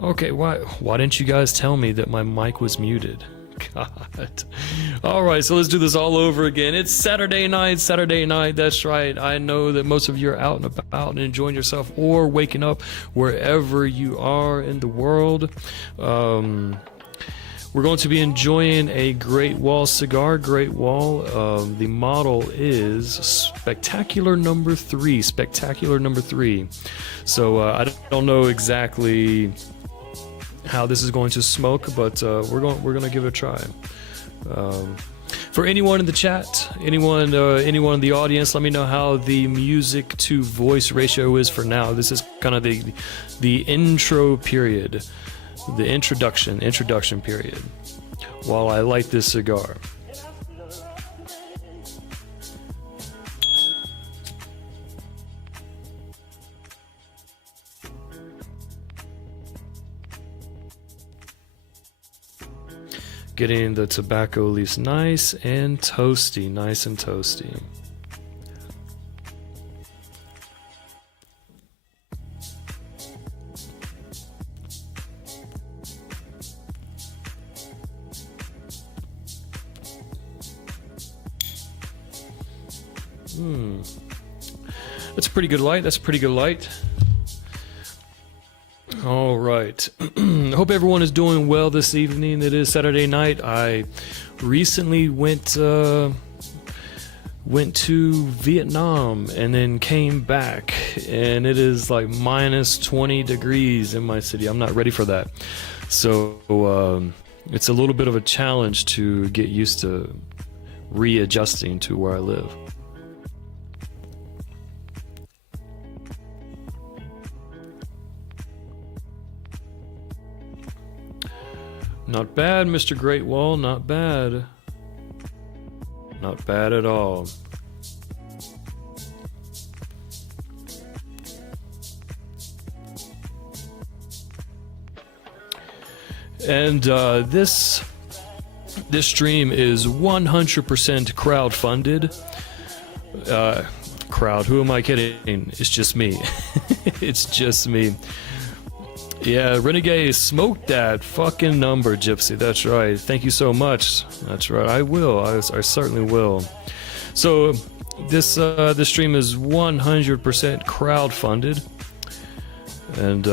Okay, why didn't you guys tell me that my mic was muted? God. All right, so let's do this all over again. It's Saturday night, that's right. I know that most of you are out and about and enjoying yourself or waking up wherever you are in the world. We're going to be enjoying a Great Wall cigar. Great Wall. The model is Spectacular number 3. Spectacular number 3. So I don't know exactly how this is going to smoke, but we're going to give it a try. For anyone in the chat, anyone in the audience, let me know how the music to voice ratio is for now. This is kind of the intro period, the introduction period, while I light this cigar. Getting the tobacco leaves nice and toasty, That's a pretty good light. All right. I hope everyone is doing well this evening. It is Saturday night. I recently went to Vietnam and then came back, and it is like minus 20 degrees in my city. I'm not ready for that. So it's a little bit of a challenge to get used to readjusting to where I live. Not bad, Mr. Great Wall, not bad. Not bad at all. And this stream is 100% crowd-funded. Crowd, who am I kidding? It's just me. It's just me. Yeah, Renegade, smoke that fucking number, Gypsy. That's right. Thank you so much. That's right. I will. I certainly will. So this stream is 100% crowd-funded. And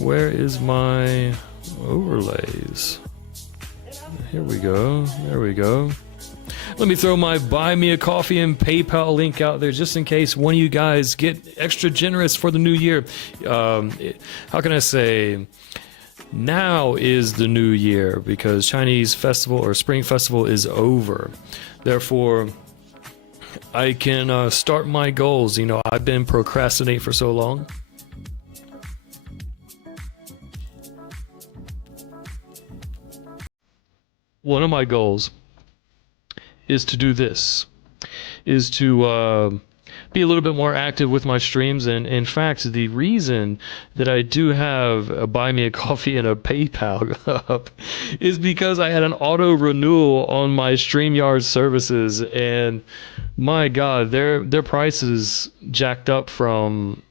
where is my overlays? Here we go. There we go. Let me throw my Buy Me a Coffee and PayPal link out there just in case one of you guys get extra generous for the new year. How can I say? Now is the new year because Chinese festival or Spring Festival is over. Therefore, I can start my goals. You know, I've been procrastinating for so long. One of my goals is to do this, is to be a little bit more active with my streams. And in fact, the reason that I do have a Buy Me a Coffee and a PayPal up is because I had an auto renewal on my StreamYard services, and my God, their prices jacked up from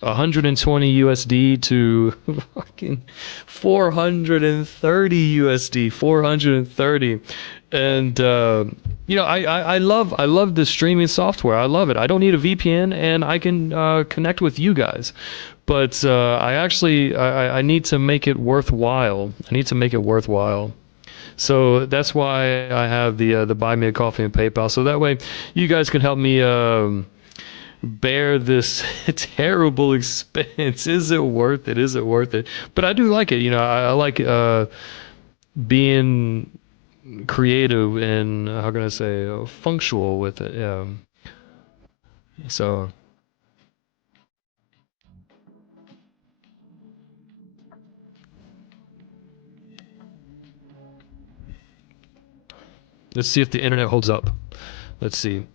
120 USD to fucking 430 USD, 430. And you know, I love this streaming software. I love it. I don't need a VPN, and I can connect with you guys. But I need to make it worthwhile. So that's why I have the Buy Me a Coffee and PayPal. So that way you guys can help me bear this terrible expense. Is it worth it? Is it worth it? But I do like it. You know, I like being creative and how can I say functional with it. Yeah. So let's see if the internet holds up. Let's see.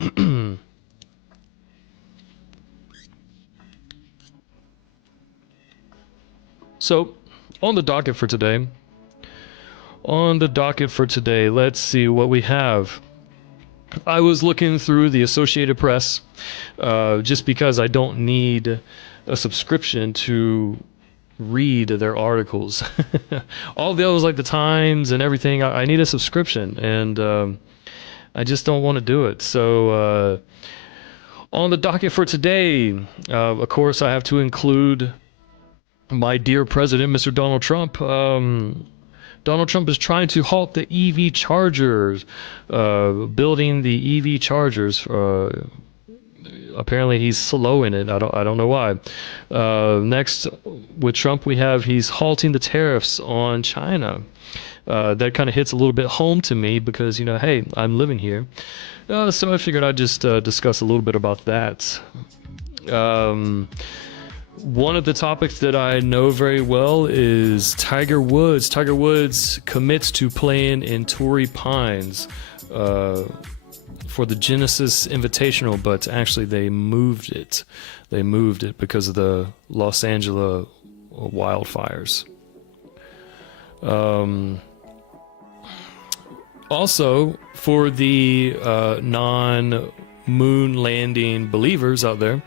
So, on the docket for today, let's see what we have. I was looking through the Associated Press, just because I don't need a subscription to read their articles. All the others, like the Times and everything, I need a subscription, and I just don't want to do it. So, on the docket for today, of course, I have to include my dear president, Mr. Donald Trump. Donald Trump is trying to halt the EV chargers, building the EV chargers. Apparently, he's slow in it. I don't know why. Next, with Trump, we have he's halting the tariffs on China. That kind of hits a little bit home to me because, hey, I'm living here. So I figured I'd just discuss a little bit about that. One of the topics that I know very well is Tiger Woods. Tiger Woods commits to playing in Torrey Pines for the Genesis Invitational, but actually they moved it. They moved it because of the Los Angeles wildfires. Also, for the non-moon landing believers out there,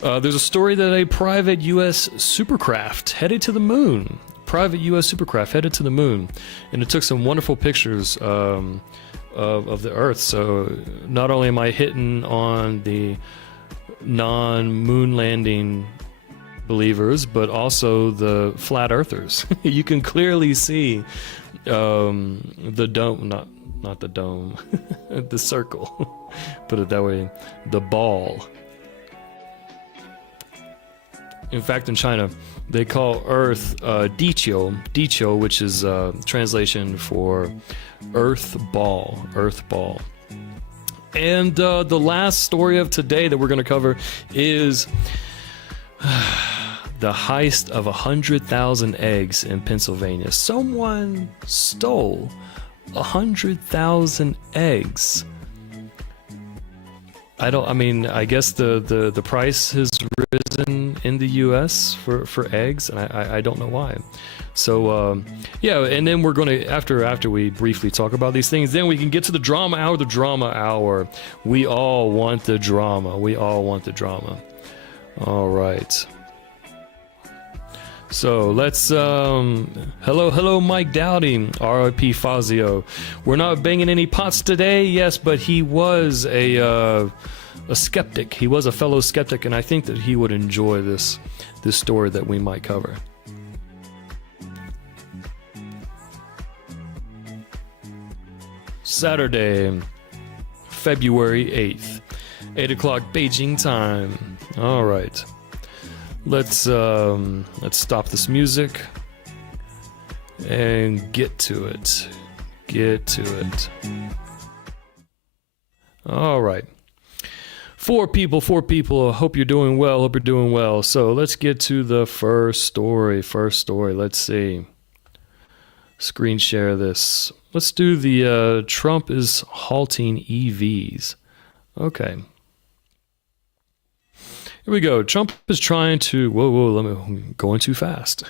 there's a story that a private U.S. supercraft headed to the moon. Private U.S. supercraft headed to the moon, and it took some wonderful pictures of the Earth. So not only am I hitting on the non-moon landing believers, but also the flat earthers. You can clearly see the dome, not the dome, the circle. Put it that way, the ball. In fact, in China, they call Earth Diqiu, which is translation for Earth Ball. And the last story of today that we're going to cover is the heist of 100,000 eggs in Pennsylvania. Someone stole 100,000 eggs. I guess the price has risen in the U.S. for eggs, and I don't know why. So yeah, and then we're going to after we briefly talk about these things, then we can get to the drama hour. The drama hour. We all want the drama. All right. So let's hello Mike Dowdy, R.I.P. Fazio. We're not banging any pots today, yes, but he was a skeptic. He was a fellow skeptic, and I think that he would enjoy this story that we might cover. Saturday, February 8th, 8 o'clock Beijing time. All right. Let's stop this music and get to it. All right. Four people. I hope you're doing well. So let's get to the first story. Let's see. Screen share this. Let's do the Trump is halting EVs. Okay. Here we go. Trump is trying to... I'm going too fast.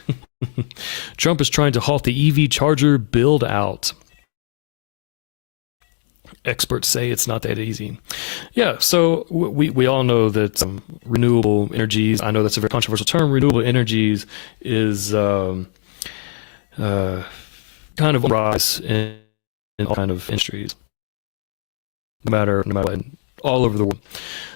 Trump is trying to halt the EV charger build out. Experts say it's not that easy. Yeah, so we all know that renewable energies, I know that's a very controversial term, renewable energies is kind of a rise in all kind of industries. No matter what, all over the world.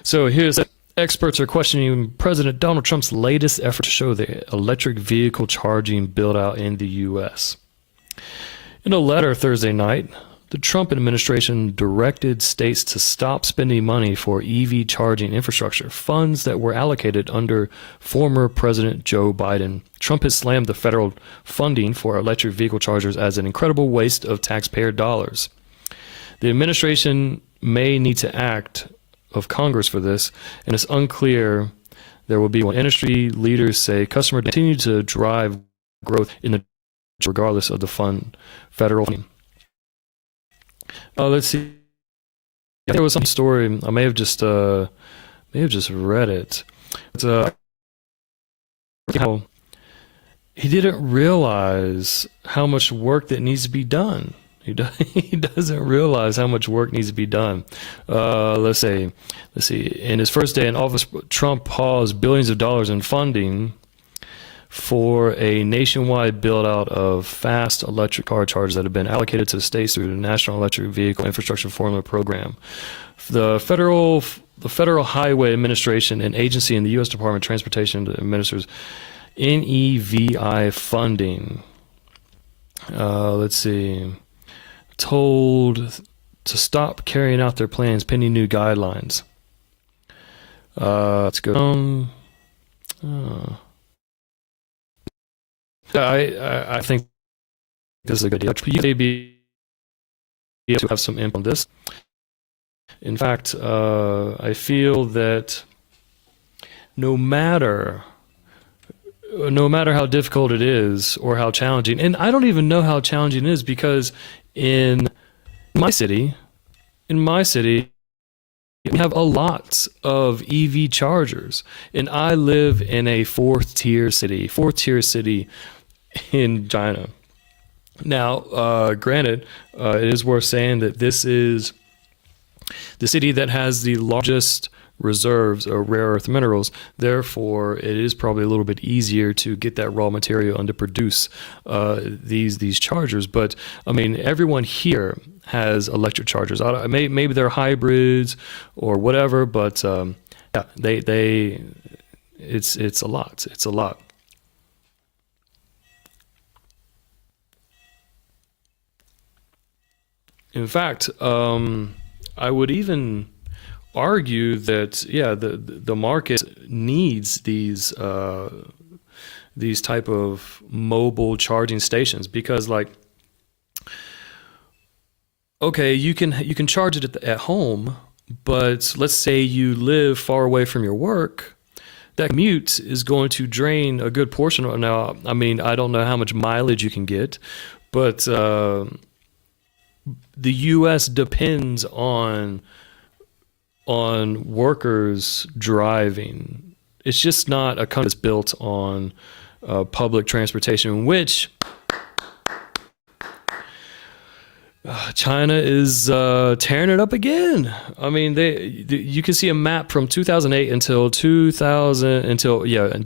So here's... Experts are questioning President Donald Trump's latest effort to show the electric vehicle charging build-out in the U.S. In a letter Thursday night, the Trump administration directed states to stop spending money for EV charging infrastructure, funds that were allocated under former President Joe Biden. Trump has slammed the federal funding for electric vehicle chargers as an incredible waste of taxpayer dollars. The administration may need to act of Congress for this, and it's unclear there will be one. Industry leaders say customers continue to drive growth in the regardless of the federal funding. Let's see. There was some story. I may have just read it. It's how he didn't realize how much work that needs to be done. He doesn't realize how much work needs to be done. Let's see. In his first day in office, Trump paused billions of dollars in funding for a nationwide build-out of fast electric car chargers that have been allocated to the states through the National Electric Vehicle Infrastructure Formula Program. The Federal Highway Administration, an agency in the U.S. Department of Transportation that administers NEVI funding. Let's see. Told to stop carrying out their plans pending new guidelines. Let's go down. I think this is a good deal. You may be able to have some input on this. In fact, I feel that no matter how difficult it is or how challenging, and I don't even know how challenging it is, because in my city, we have a lot of EV chargers, and I live in a fourth tier city in China. Now, granted, it is worth saying that this is the city that has the largest reserves of rare earth minerals. Therefore, it is probably a little bit easier to get that raw material and to produce these chargers. But I mean, everyone here has electric chargers. Maybe they're hybrids or whatever, but yeah, it's a lot. It's a lot. In fact, I would even argue that the market needs these type of mobile charging stations, because, like, okay, you can charge it at home, but let's say you live far away from your work. That commute is going to drain a good portion of it. Now, I mean, I don't know how much mileage you can get, but the U.S. depends on workers driving. It's just not a country that's built on public transportation, which China is tearing it up again. I mean, you can see a map from 2008 until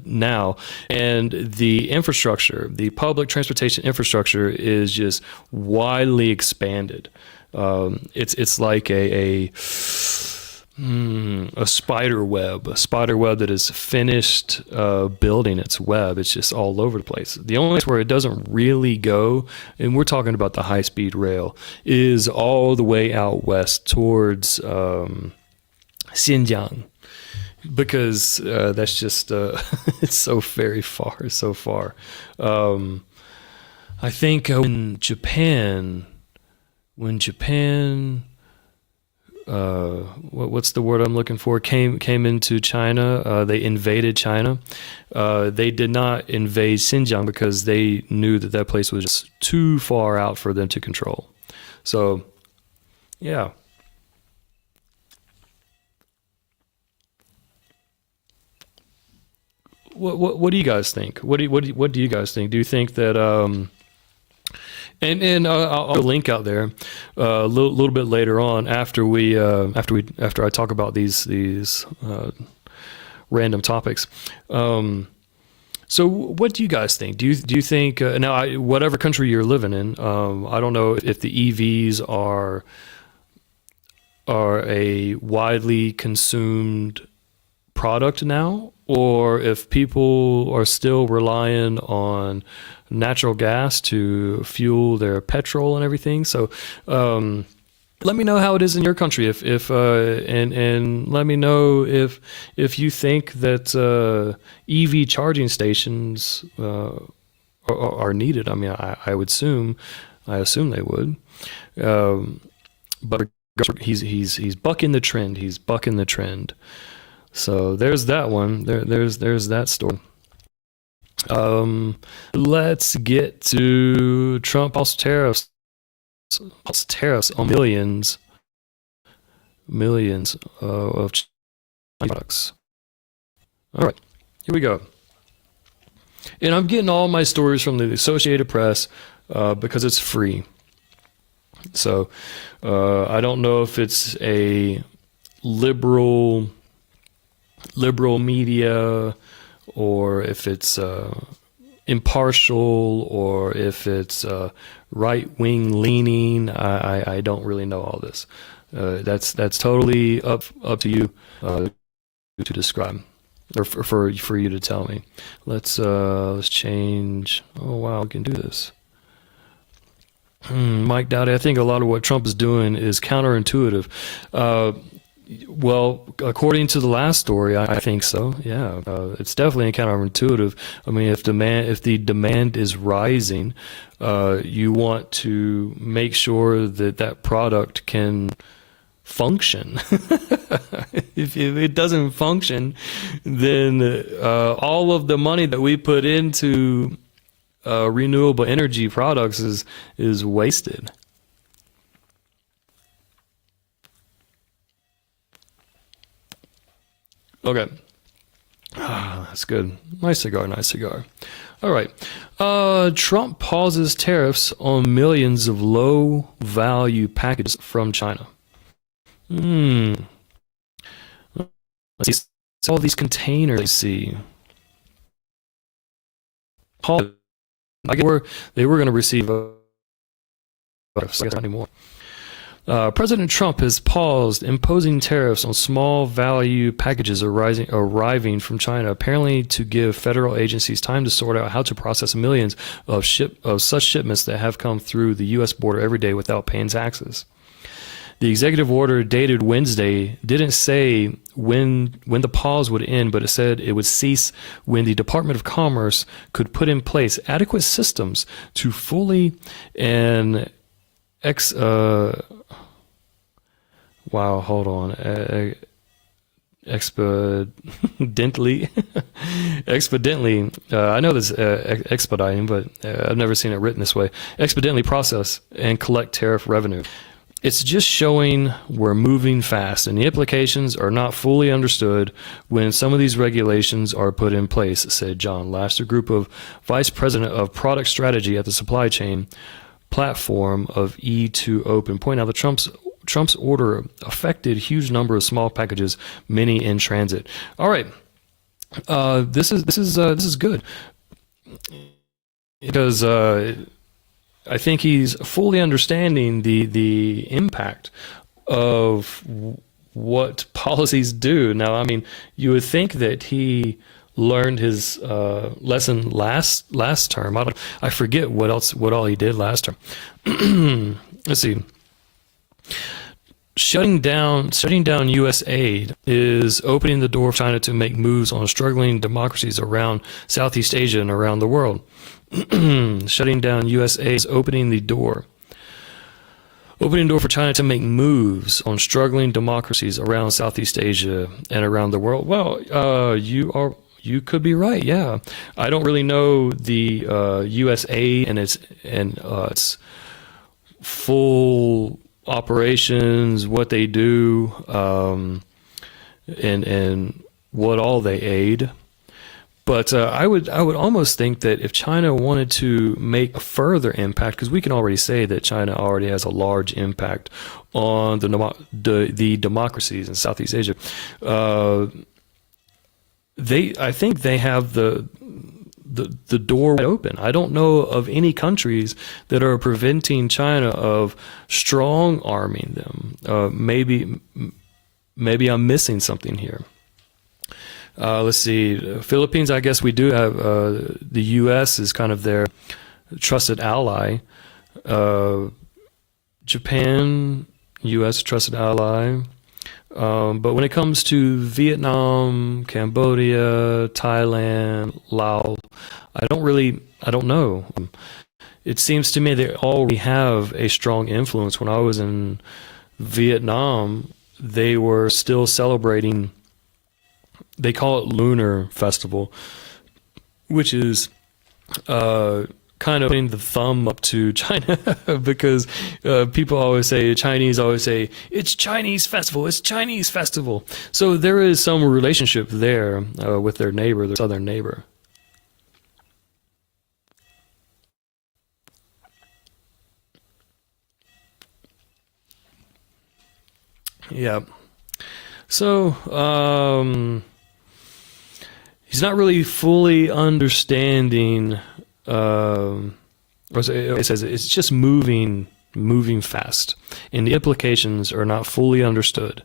now, and the infrastructure, the public transportation infrastructure, is just widely expanded. It's like a spider web that is finished building its web. It's just all over the place. The only place where it doesn't really go, and we're talking about the high-speed rail, is all the way out west towards Xinjiang, because that's just it's so very far, so far. I think when Japan what's the word I'm looking for? Came into China. They invaded China. They did not invade Xinjiang because they knew that place was just too far out for them to control. So, yeah. What do you guys think? What do you guys think? Do you think that and I'll put a link out there a little bit later on after I talk about these random topics. So what do you guys think? Do you think now, whatever country you're living in, I don't know if the EVs are a widely consumed product now, or if people are still relying on natural gas to fuel their petrol and everything. So let me know how it is in your country, and let me know if you think that EV charging stations are needed. I mean, I assume they would. But he's bucking the trend. He's bucking the trend. So there's that one. There's that story. Let's get to Trump tariffs on millions of Chinese products. All right, here we go. And I'm getting all my stories from the Associated Press because it's free. So I don't know if it's a liberal media, or if it's impartial, or if it's right-wing leaning. I don't really know all this. That's totally up to you to describe, or for you to tell me. Let's change. Oh wow, we can do this. Mike Dowdy, I think a lot of what Trump is doing is counterintuitive. Well, according to the last story, I think so. Yeah, it's definitely counterintuitive. I mean, if the demand is rising, you want to make sure that product can function. If it doesn't function, then all of the money that we put into renewable energy products is wasted. Okay. That's good. Nice cigar, nice cigar. All right. Trump pauses tariffs on millions of low-value packages from China. Let's see. All these containers I see. They were going to receive I guess not anymore. President Trump has paused imposing tariffs on small value packages arriving from China, apparently to give federal agencies time to sort out how to process millions of such shipments that have come through the U.S. border every day without paying taxes. The executive order dated Wednesday didn't say when the pause would end, but it said it would cease when the Department of Commerce could put in place adequate systems to fully and wow, hold on. Expeditiously. I know this expediting, but I've never seen it written this way. Expediently process and collect tariff revenue. It's just showing we're moving fast, and the implications are not fully understood when some of these regulations are put in place, said John Laster, Group of Vice President of Product Strategy at the Supply Chain Platform of E2Open, point out that Trump's order affected a huge number of small packages, many in transit. All right, this is good, because I think he's fully understanding the impact of what policies do. Now, I mean, you would think that he learned his lesson last term. I forget what all he did last term. Let's see. Shutting down U.S. aid is opening the door for China to make moves on struggling democracies around Southeast Asia and around the world. Shutting down U.S. aid is opening the door for China to make moves on struggling democracies around Southeast Asia and around the world. Well, you could be right. Yeah, I don't really know the U.S. aid and its full operations, what they do, and what all they aid. But I would almost think that if China wanted to make a further impact, because we can already say that China already has a large impact on the democracies in Southeast Asia, I think they have the door wide open. I don't know of any countries that are preventing China of strong arming them. Maybe I'm missing something here. Let's see. Philippines, I guess we do have the U.S. is kind of their trusted ally. Japan, U.S. trusted ally. But when it comes to Vietnam, Cambodia, Thailand, Laos, I don't know. It seems to me they already have a strong influence. When I was in Vietnam, they were still celebrating, they call it Lunar Festival, which is kind of putting the thumb up to China because Chinese always say, it's Chinese festival, it's Chinese festival. So there is some relationship there with their neighbor, their southern neighbor. Yeah. So, he's not really fully understanding. Or it says it's just moving fast, and the implications are not fully understood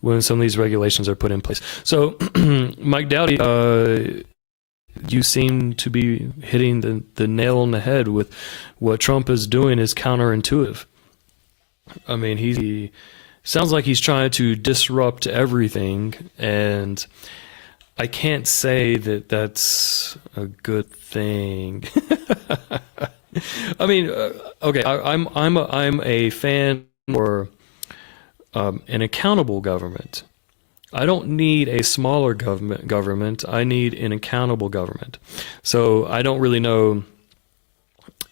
when some of these regulations are put in place. So, Mike Dowdy, you seem to be hitting the nail on the head with what Trump is doing is counterintuitive. I mean, he sounds like he's trying to disrupt everything, and I can't say that that's a good thing. I mean, okay, I'm a fan for an accountable government. I don't need a smaller government. I need an accountable government. So I don't really know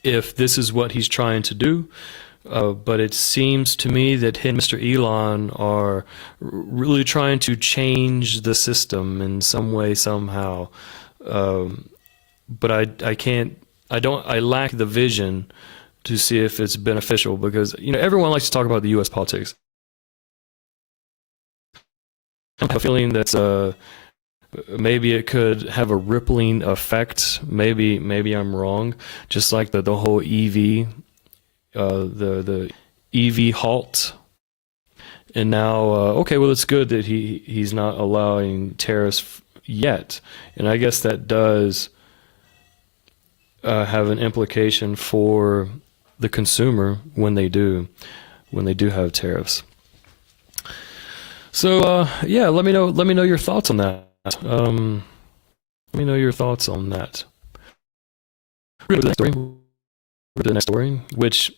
if this is what he's trying to do, but it seems to me that he and Mr. Elon are really trying to change the system in some way, somehow. But I can't, I lack the vision to see if it's beneficial, because, you know, everyone likes to talk about the U.S. politics. I have a feeling that maybe it could have a rippling effect. Maybe I'm wrong. Just like the whole EV, the EV halt, and now okay, well, it's good that he's not allowing tariffs yet, and I guess that does have an implication for the consumer when they do have tariffs. So yeah, let me know your thoughts on that. Let me know your thoughts on that. We're going to the next story, which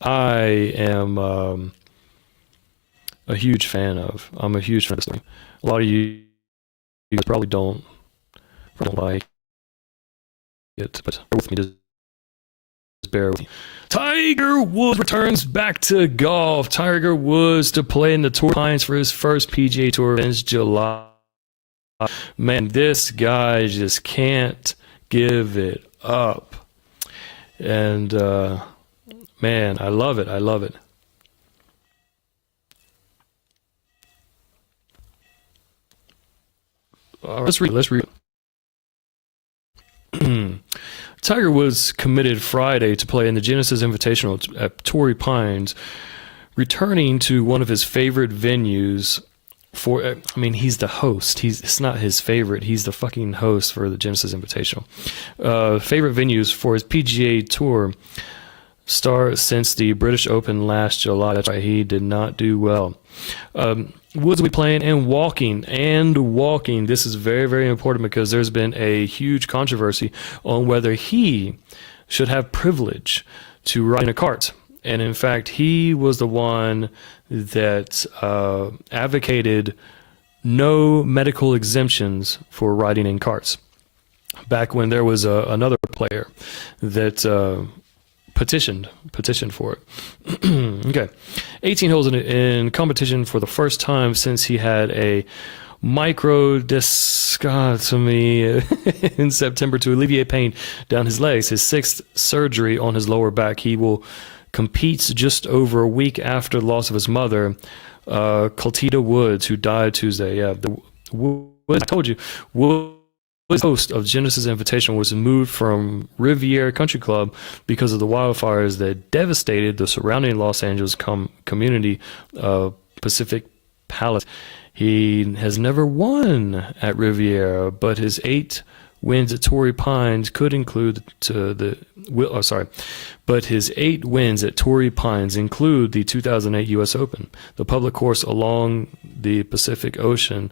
I am a huge fan of. I'm a huge fan of this story. A lot of you guys probably don't like it, but bear with me. Just bear with me. Tiger Woods returns back to golf. Tiger Woods to play in the Torrey Pines for his first PGA Tour since July. Man, this guy just can't give it up. And man, I love it. I love it. All right, let's read. Tiger Woods committed Friday to play in the Genesis Invitational at Torrey Pines, returning to one of his favorite venues for, I mean, he's the host. It's not his favorite. He's the fucking host for the Genesis Invitational. Favorite venues for his PGA Tour star since the British Open last July. That's right, he did not do well. Woods will be playing and walking. This is very, very important, because there's been a huge controversy on whether he should have privilege to ride in a cart. And in fact, he was the one that advocated no medical exemptions for riding in carts, back when there was another player that petitioned for it. Okay, 18 holes in competition for the first time since he had a microdiscotomy in September to alleviate pain down his legs, his sixth surgery on his lower back. He will compete just over a week after the loss of his mother, Clotilda Woods, who died Tuesday. Yeah, I told you, Woods, host of Genesis Invitational, was moved from Riviera Country Club because of the wildfires that devastated the surrounding Los Angeles community of Pacific Palisades. He has never won at Riviera, but his 8 wins at Torrey Pines could include but his 8 wins at Torrey Pines include the 2008 U.S. Open. The public course along the Pacific Ocean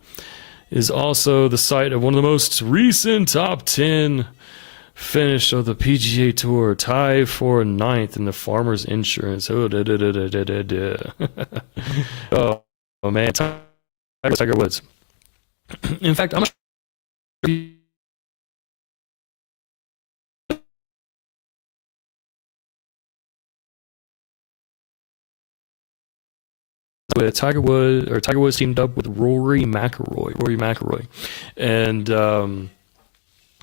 is also the site of one of the most recent top 10 finish of the PGA Tour, tied for 9th in the Farmers Insurance. Oh, oh man, Tiger Woods. In fact, I'm not sure with Tiger Woods teamed up with Rory McIlroy, and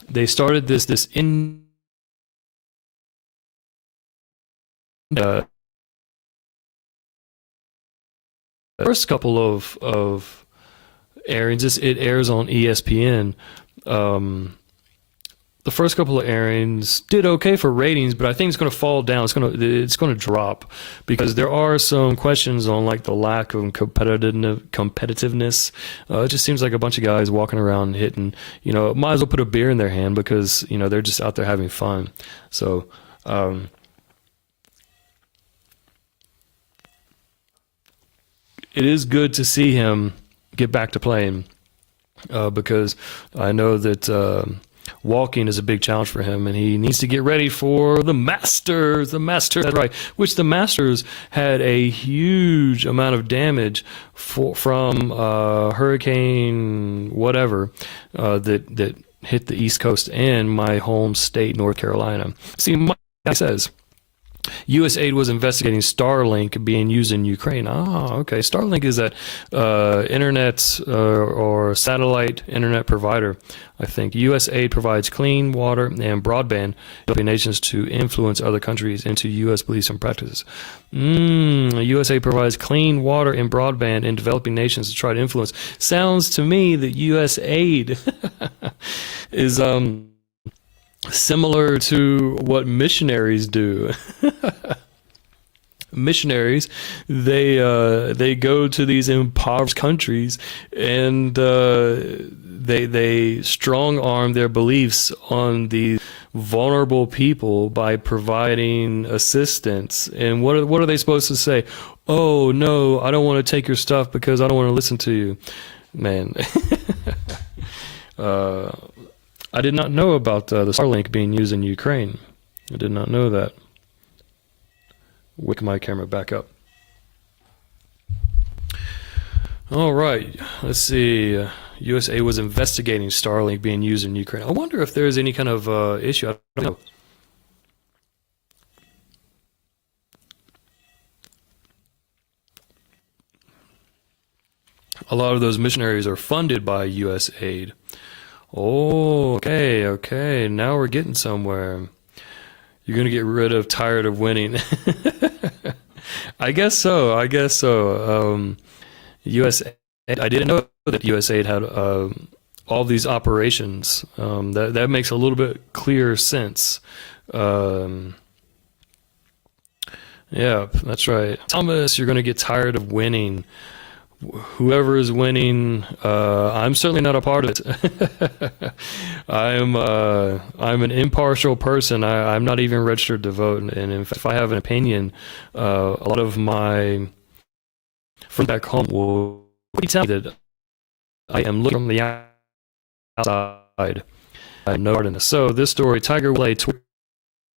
they started this in first couple of airings, it airs on ESPN. Um, the first couple of airings did okay for ratings, but I think it's going to fall down. It's going to drop because there are some questions on like the lack of competitiveness. It just seems like a bunch of guys walking around hitting. Might as well put a beer in their hand because they're just out there having fun. So. It is good to see him get back to playing because I know that walking is a big challenge for him, and he needs to get ready for the Masters. The Masters, that's right. Which the Masters had a huge amount of damage from Hurricane whatever that hit the East Coast and my home state, North Carolina. See, Mike says. U.S. aid was investigating Starlink being used in Ukraine. Okay. Starlink is that internet or satellite internet provider, I think. U.S. aid provides clean water and broadband, helping nations to influence other countries into U.S. beliefs and practices. U.S. aid provides clean water and broadband in developing nations to try to influence. Sounds to me that U.S. aid is similar to what missionaries do. Missionaries, they go to these impoverished countries and they strong arm their beliefs on these vulnerable people by providing assistance. And what are they supposed to say? Oh no, I don't want to take your stuff because I don't want to listen to you, man. I did not know about the Starlink being used in Ukraine. I did not know that. Wick my camera back up. All right, let's see. USA was investigating Starlink being used in Ukraine. I wonder if there's any kind of issue. I don't know. A lot of those missionaries are funded by U.S. aid. Oh, okay. Now we're getting somewhere. You're gonna get rid of tired of winning. I guess so. USAID. I didn't know that USAID had all these operations. That makes a little bit clearer sense. Yeah, that's right. Thomas, you're gonna get tired of winning. Whoever is winning, I'm certainly not a part of it. I'm an impartial person. I'm not even registered to vote, and if I have an opinion, a lot of my friends back home will tell me that I am looking from the outside. I have no part in this. So this story: Tiger Woods Tour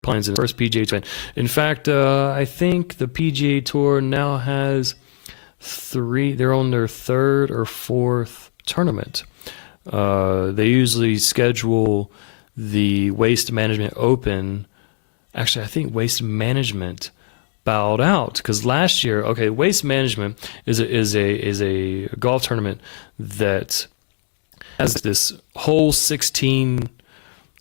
plans in first PGA Tour. In fact, I think the PGA Tour now has they're on their third or fourth tournament. They usually schedule the Waste Management Open. Actually, I think Waste Management bowed out because last year, Waste Management is a golf tournament that has this whole 16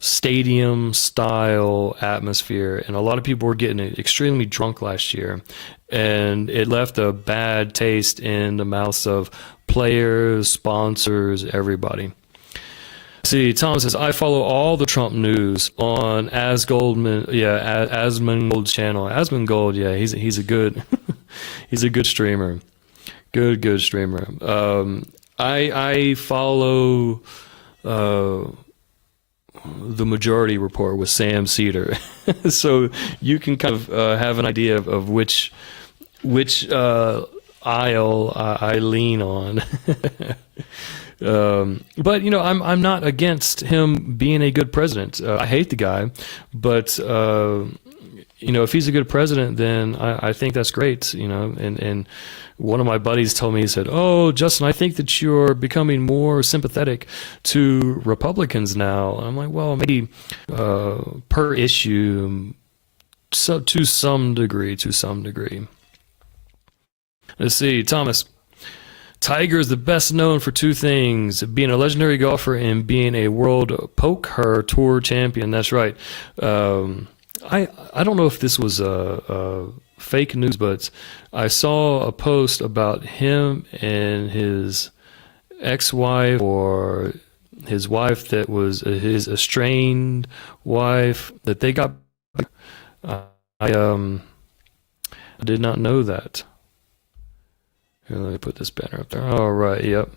stadium style atmosphere, and a lot of people were getting extremely drunk last year, and it left a bad taste in the mouths of players, sponsors, everybody. See, Tom says, I follow all the Trump news on Asmongold channel. Asmongold, yeah, he's a good he's a good streamer. Good streamer. I follow the Majority Report with Sam Cedar. So you can kind of have an idea of which aisle I lean on. But I'm not against him being a good president. I hate the guy, but if he's a good president, then I think that's great. And one of my buddies told me, he said, "Oh, Justin, I think that you're becoming more sympathetic to Republicans now." I'm like, well, maybe per issue, so to some degree. Let's see, Thomas. Tiger is the best known for two things: being a legendary golfer and being a World Poker Tour champion. That's right. I don't know if this was fake news, but I saw a post about him and his ex-wife, or his wife that was his estranged wife, that they got. I did not know that. Here, let me put this banner up there. All right, yep.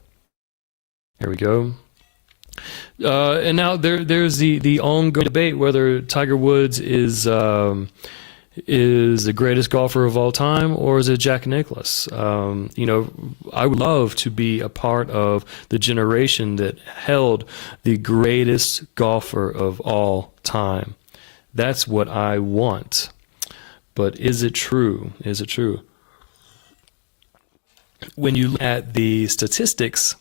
Here we go. And now there's the ongoing debate whether Tiger Woods is the greatest golfer of all time, or is it Jack Nicklaus? You know, I would love to be a part of the generation that held the greatest golfer of all time. That's what I want. But is it true? Is it true? When you look at the statistics,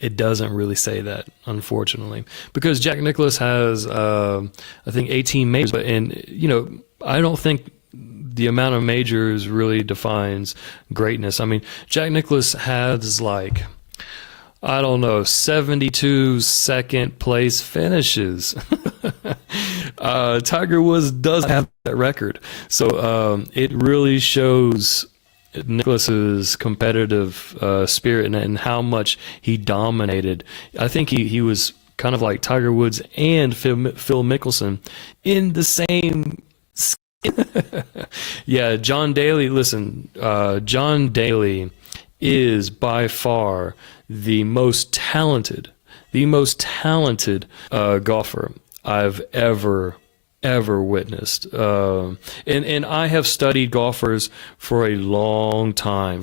it doesn't really say that, unfortunately, because Jack Nicklaus has, I think, 18 majors, and you know, I don't think the amount of majors really defines greatness. I mean, Jack Nicklaus has like, I don't know, 72 second place finishes. Tiger Woods does have that record, so it really shows Nicklaus's competitive spirit and how much he dominated. I think he was kind of like Tiger Woods and Phil Mickelson in the same. Yeah, John Daly. Listen, John Daly is by far the most talented golfer I've ever witnessed. And I have studied golfers for a long time,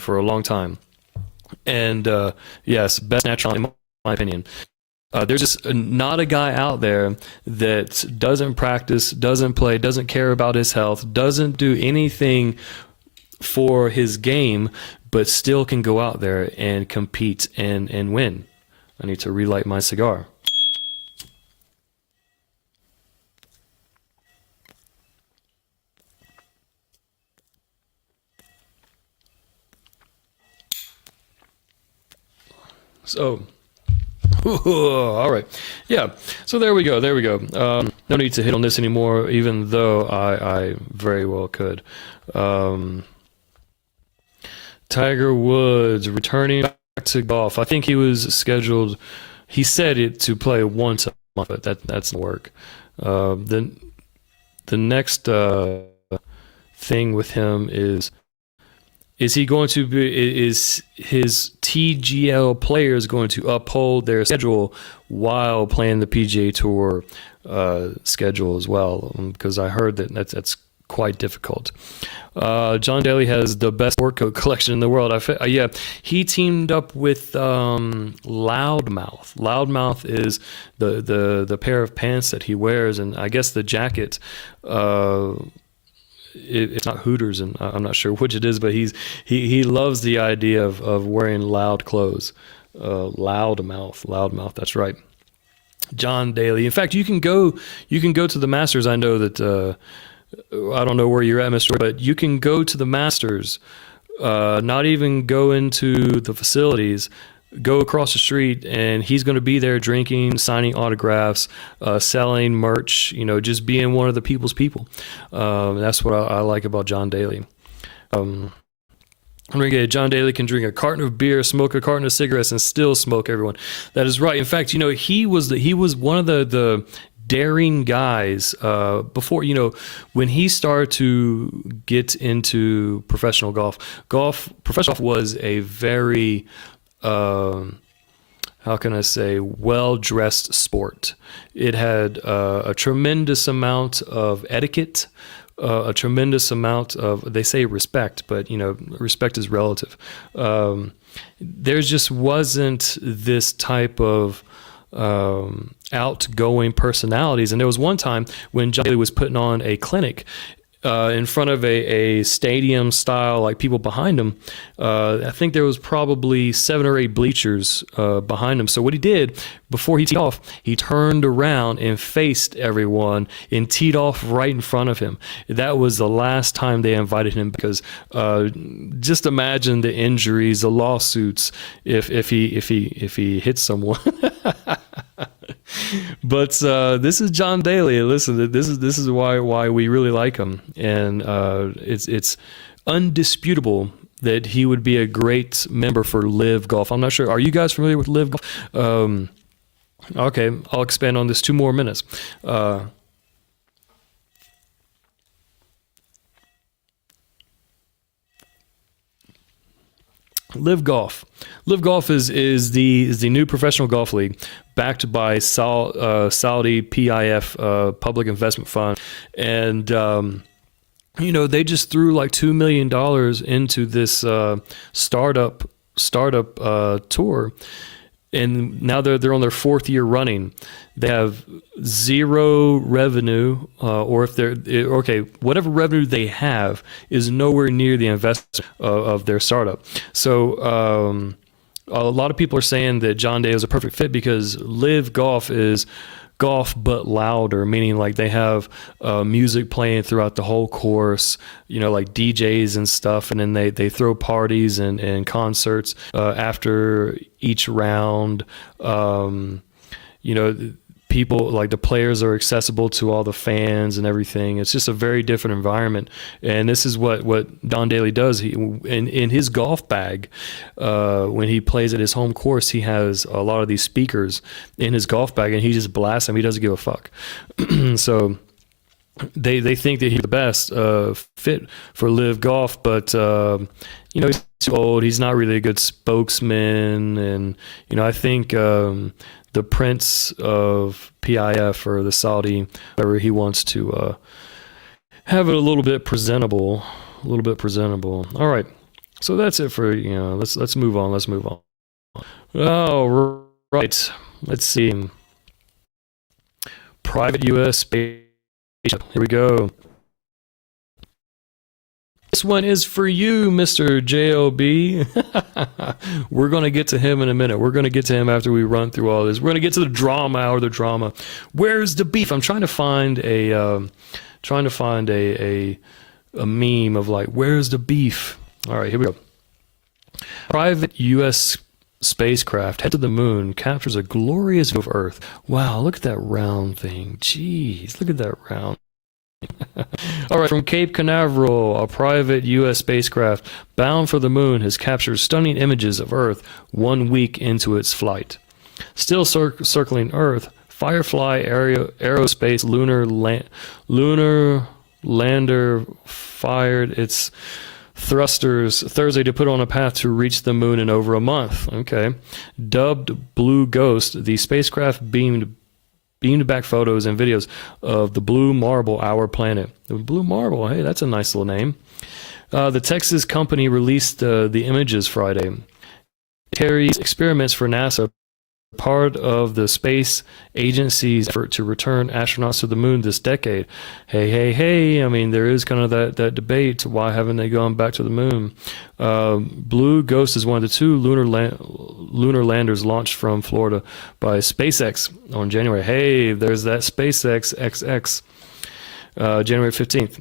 And yes, best natural in my opinion. There's just not a guy out there that doesn't practice, doesn't play, doesn't care about his health, doesn't do anything for his game, but still can go out there and compete and win. I need to relight my cigar. So, all right. Yeah. So there we go. No need to hit on this anymore, even though I very well could. Tiger Woods returning back to golf. I think he was scheduled, he said it to play once a month, but that's not work. Then the next thing with him is he going to be, is his TGL players going to uphold their schedule while playing the PGA Tour schedule as well? Because I heard that's quite difficult. John Daly has the best sport coat collection in the world. Yeah, he teamed up with Loudmouth. Loudmouth is the pair of pants that he wears, and I guess the jacket. It's not Hooters, and I'm not sure which it is, but he loves the idea of wearing loud clothes. Loudmouth. That's right. John Daly. In fact, you can go to the Masters. I know that I don't know where you're at, Mr. But you can go to the Masters. Not even go into the facilities. Go across the street, and he's going to be there drinking, signing autographs, selling merch, you know, just being one of the people's people. That's what I like about John Daly. John Daly can drink a carton of beer, smoke a carton of cigarettes, and still smoke everyone. That is right. In fact, you know, he was one of the daring guys before, you know, when he started to get into professional golf. Professional golf was a very how can I say, well-dressed sport. It had a tremendous amount of etiquette, a tremendous amount of, they say respect, but you know, respect is relative. There just wasn't this type of outgoing personalities. And there was one time when John Daly was putting on a clinic in front of a stadium style, like people behind him. I think there was probably 7 or 8 bleachers behind him. So what he did before he teed off, he turned around and faced everyone and teed off right in front of him. That was the last time they invited him, because just imagine the injuries, the lawsuits if he hits someone. But this is John Daly. Listen, this is why we really like him, and it's undisputable that he would be a great member for Live Golf. I'm not sure. Are you guys familiar with Live Golf? Okay, I'll expand on this 2 more minutes. Live Golf. Live Golf is the new professional golf league backed by Saudi PIF, Public Investment Fund, and they just threw like $2 million into this startup tour, and now they're on their 4th year running. They have zero revenue, or if they're okay, whatever revenue they have is nowhere near the investment of their startup. So a lot of people are saying that John Day is a perfect fit because Live Golf is golf but louder, meaning like they have music playing throughout the whole course, like DJs and stuff, and then they throw parties and concerts after each round. People, like the players, are accessible to all the fans and everything. It's just a very different environment, and this is what Don Daly does. He in his golf bag, when he plays at his home course, he has a lot of these speakers in his golf bag, and he just blasts them. He doesn't give a fuck. So they think that he's the best fit for Live Golf, but he's too old. He's not really a good spokesman, and I think the prince of PIF, or the Saudi, whatever, he wants to have it a little bit presentable. All right, so that's it for let's move on. All right, let's see. Private U.S. space. Here we go. This one is for you, Mr. JLB. We're going to get to him in a minute. We're going to get to him after we run through all this. We're going to get to the drama. Where's the beef? I'm trying to find a meme of like, where's the beef? All right, here we go. Private U.S. spacecraft head to the moon, captures a glorious view of Earth. Wow, look at that round thing. Jeez, look at that round. All right, from Cape Canaveral, a private U.S. spacecraft bound for the moon has captured stunning images of Earth 1 week into its flight. Still circling Earth, Firefly Aerospace lunar lander fired its thrusters Thursday to put on a path to reach the moon in over a month. Okay. Dubbed Blue Ghost, the spacecraft beamed back photos and videos of the Blue Marble, our planet. The Blue Marble, hey, that's a nice little name. The Texas company released the images Friday. It carries experiments for NASA, part of the space agency's effort to return astronauts to the moon this decade. Hey, I mean, there is kind of that debate. Why haven't they gone back to the moon? Blue Ghost is one of the 2 lunar landers launched from Florida by SpaceX on January. Hey, there's that SpaceX XX, January 15th.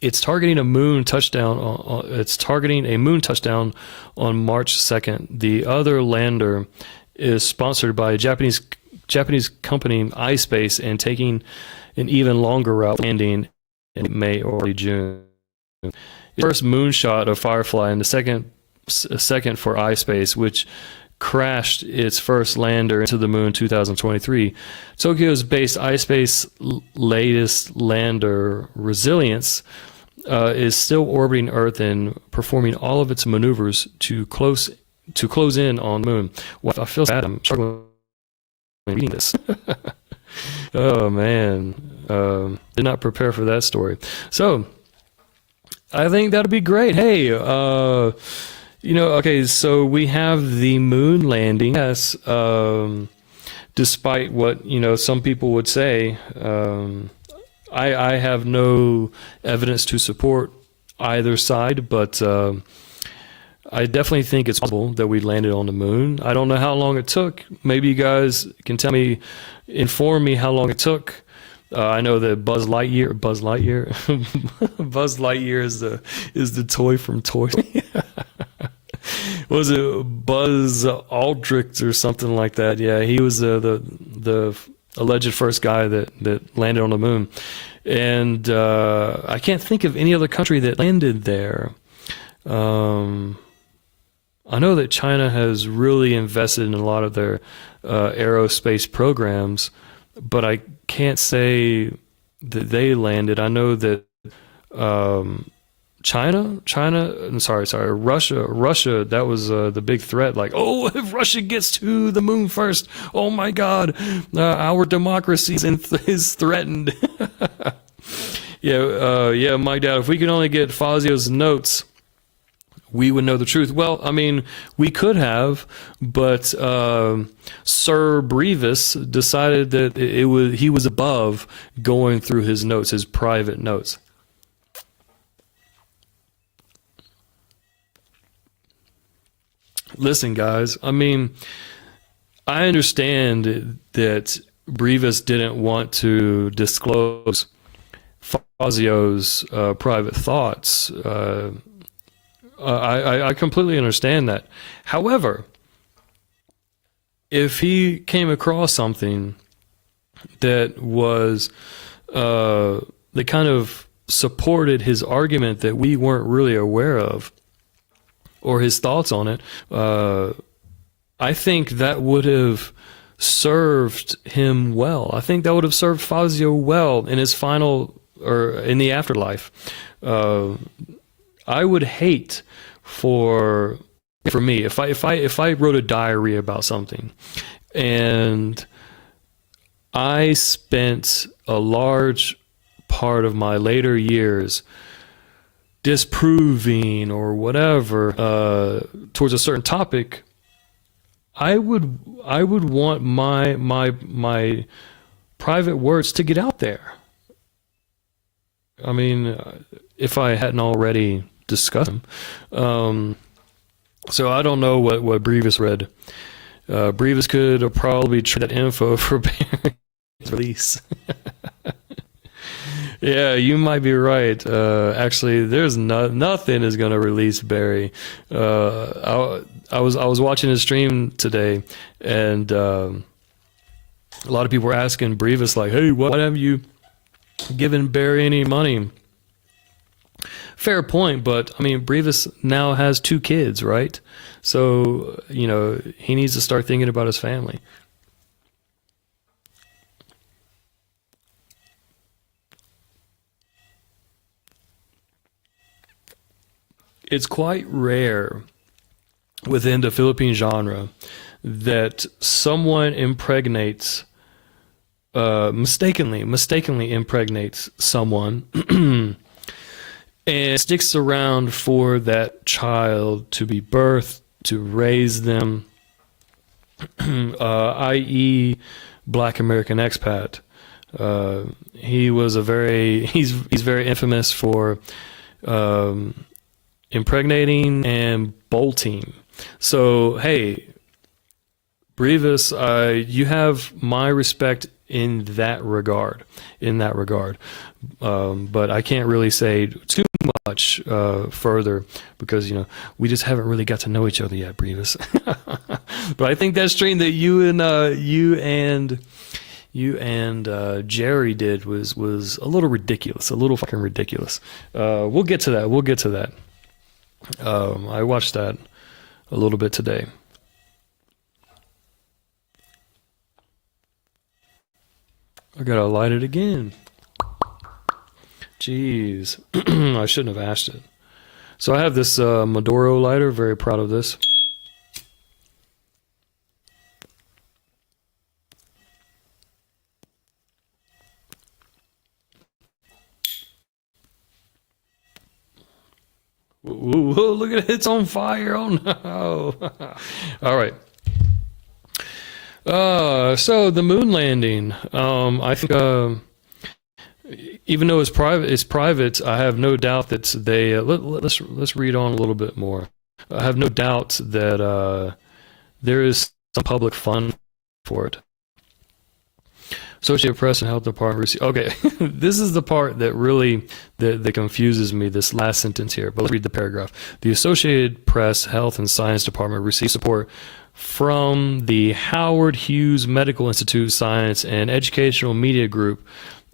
It's targeting a moon touchdown. It's targeting a moon touchdown on March 2nd. The other lander is sponsored by a Japanese company, iSpace, and taking an even longer route, landing in May or early June. The first moonshot of Firefly, and the second for iSpace, which crashed its first lander into the moon in 2023. Tokyo's based iSpace latest lander, Resilience, is still orbiting Earth and performing all of its maneuvers to close in on the moon. Well, I feel sad. I'm struggling reading this. Oh man, did not prepare for that story. So I think that'd be great. Hey, okay, so we have the moon landing. Yes, despite what some people would say, I have no evidence to support either side, but I definitely think it's possible that we landed on the moon. I don't know how long it took. Maybe you guys can inform me how long it took. I know that Buzz Lightyear is the toy from Toy Story. Was it Buzz Aldrich or something like that? Yeah, he was the alleged first guy that landed on the moon. And I can't think of any other country that landed there. Um, I know that China has really invested in a lot of their aerospace programs, but I can't say that they landed. I know that um, I'm sorry, Russia, that was the big threat. Like, oh, if Russia gets to the moon first, oh my God, our democracy is threatened. Yeah, yeah, Mike Dad, if we could only get Fazio's notes, we would know the truth. Well, I mean, we could have, but Sir Brevis decided that he was above going through his notes, his private notes. Listen, guys, I mean, I understand that Brevis didn't want to disclose Fazio's private thoughts. I completely understand that. However, if he came across something that was that kind of supported his argument that we weren't really aware of, or his thoughts on it, I think that would have served him well. I think that would have served Fazio well in his final or in the afterlife. I would hate for me if I wrote a diary about something and I spent a large part of my later years disproving or whatever towards a certain topic. I would want my private words to get out there. I mean, if I hadn't already discussed them. So I don't know what Brevis read. Brevis could have probably traded that info for Barry's release. Yeah, you might be right. Actually, there's nothing is going to release Barry. I was watching his stream today, and a lot of people were asking Brevis like, "Hey, why haven't you given Barry any money?" Fair point, but I mean, Brevis now has 2 kids, right? So, you know, he needs to start thinking about his family. It's quite rare within the Philippine genre that someone impregnates, mistakenly impregnates someone and sticks around for that child to be birthed, to raise them, i.e., Black American expat. He was he's very infamous for impregnating and bolting. So, hey, Brevis, you have my respect in that regard. But I can't really say too much further because, you know, we just haven't really got to know each other yet, Brevis. But I think that stream that you and Jerry did was a little ridiculous, a little fucking ridiculous. We'll get to that. We'll get to that. I watched that a little bit today. I gotta light it again. Jeez, I shouldn't have asked it. So I have this Maduro lighter. Very proud of this. Ooh, look at it, it's on fire. Oh no. All right. So the moon landing. I think even though it's private, I have no doubt that let's read on a little bit more. I have no doubt that there is some public fund for it. Associated Press and Health Department receive. Okay, this is the part that really that confuses me. This last sentence here, but let's read the paragraph. The Associated Press, Health and Science Department receive support from the Howard Hughes Medical Institute Science and Educational Media Group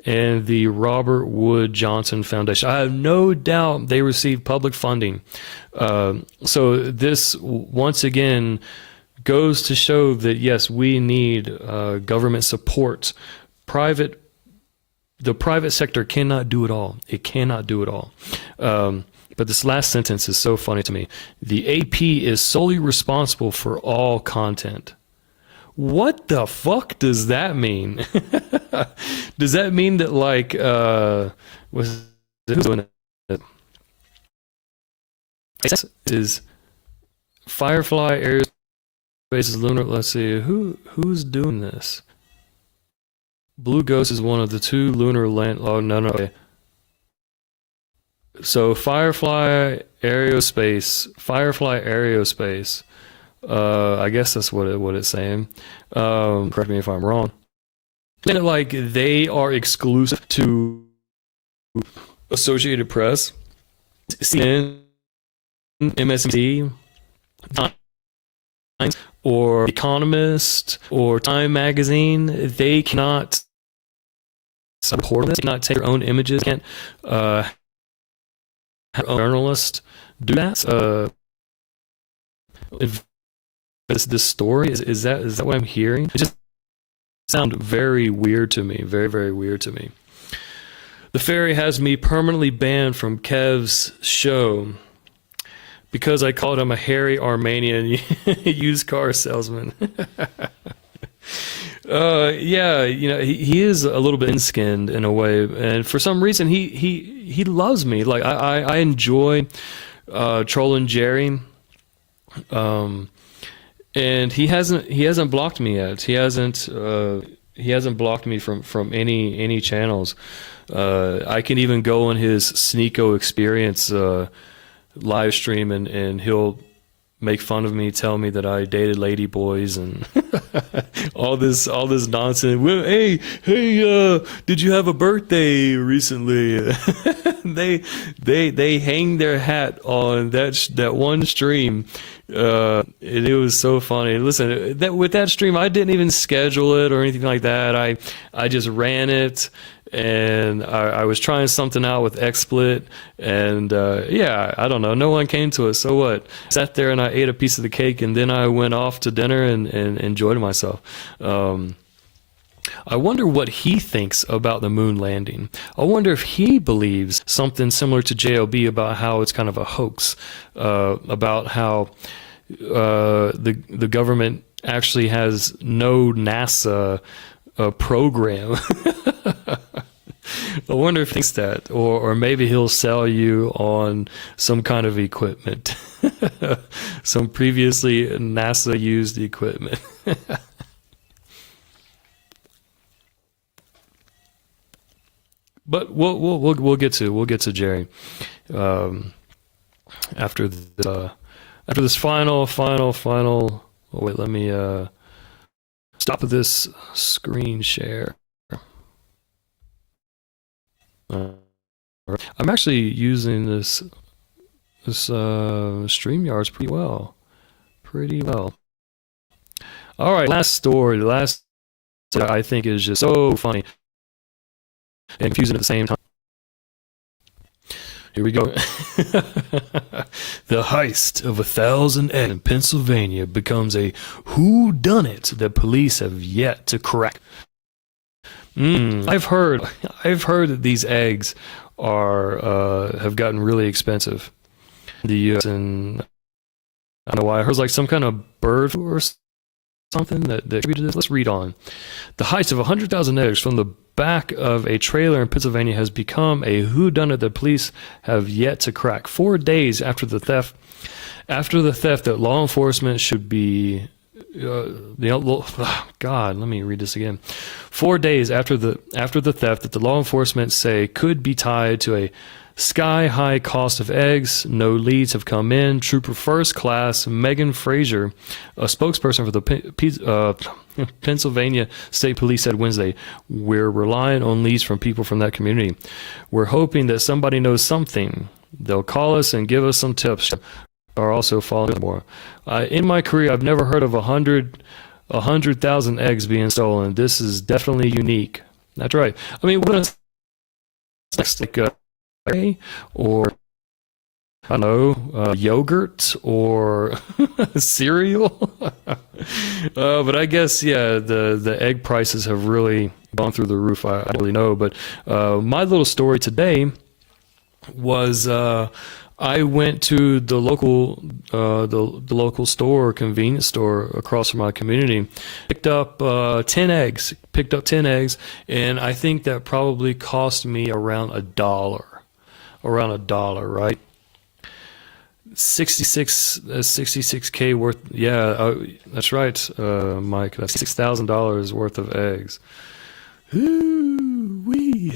and the Robert Wood Johnson Foundation. I have no doubt they receive public funding. So this once again goes to show that yes, we need government support. The private sector cannot do it all. It cannot do it all. But this last sentence is so funny to me. The AP is solely responsible for all content. What the fuck does that mean? Does that mean that like who's doing it? Is Firefly Aerospace's lunar? Let's see who's doing this. Blue Ghost is one of the 2 lunar land. Oh no. Okay. So Firefly Aerospace. I guess that's what it's saying. Correct me if I'm wrong. And like they are exclusive to Associated Press, CNN, MSNBC, Times, or Economist, or Time Magazine. They cannot support this. They cannot take their own images. Can't have a journalist do that. This story is that what I'm hearing? It just sounds very weird to me. Very, very weird to me. The Fairy has me permanently banned from Kev's show because I called him a hairy Armenian used car salesman. Yeah, you know, he is a little bit thin-skinned in a way, and for some reason he loves me. Like I enjoy trolling Jerry. And he hasn't blocked me yet. He hasn't blocked me from any channels. I can even go on his Sneeko Experience live stream and he'll make fun of me, tell me that I dated lady boys and all this nonsense. Well, hey, did you have a birthday recently? they hang their hat on that one stream. It was so funny. Listen, with that stream, I didn't even schedule it or anything like that. I just ran it. And I was trying something out with XSplit, and yeah, I don't know. No one came to it. So what? Sat there and I ate a piece of the cake, and then I went off to dinner and enjoyed myself. I wonder what he thinks about the moon landing. I wonder if he believes something similar to JLB about how it's kind of a hoax, about how the government actually has no NASA program. I wonder if he thinks that, or maybe he'll sell you on some kind of equipment, some previously NASA used equipment. But we'll get to Jerry after this final. Oh wait, let me stop this screen share. I'm actually using this StreamYards pretty well. All right, last story. The last I think is just so funny and confusing at the same time. Here we go. The heist of 1,000 eggs in Pennsylvania becomes a whodunit that police have yet to crack. I've heard that these eggs have gotten really expensive in the U.S. and I don't know why. I heard it was like some kind of bird flu or something that attributed this. Let's read on. The heist of 100,000 eggs from the back of a trailer in Pennsylvania has become a whodunit that police have yet to crack. 4 days after the theft that law enforcement should be God, let me read this again. 4 days after the theft that the law enforcement say could be tied to a Sky high cost of eggs. No leads have come in. Trooper First Class Megan Fraser, a spokesperson for the Pennsylvania State Police, said Wednesday, "We're relying on leads from people from that community. We're hoping that somebody knows something. They'll call us and give us some tips." Are also following more. In my career, I've never heard of 100,000 eggs being stolen. This is definitely unique. That's right. I mean, what is like or I don't know, yogurt or cereal? But I guess, yeah, the egg prices have really gone through the roof. I don't really know. But my little story today was I went to the local store, convenience store across from my community, picked up 10 eggs, and I think that probably cost me around $1, right? 66K worth. Yeah, that's right, Mike. That's $6,000 worth of eggs. Ooh-wee.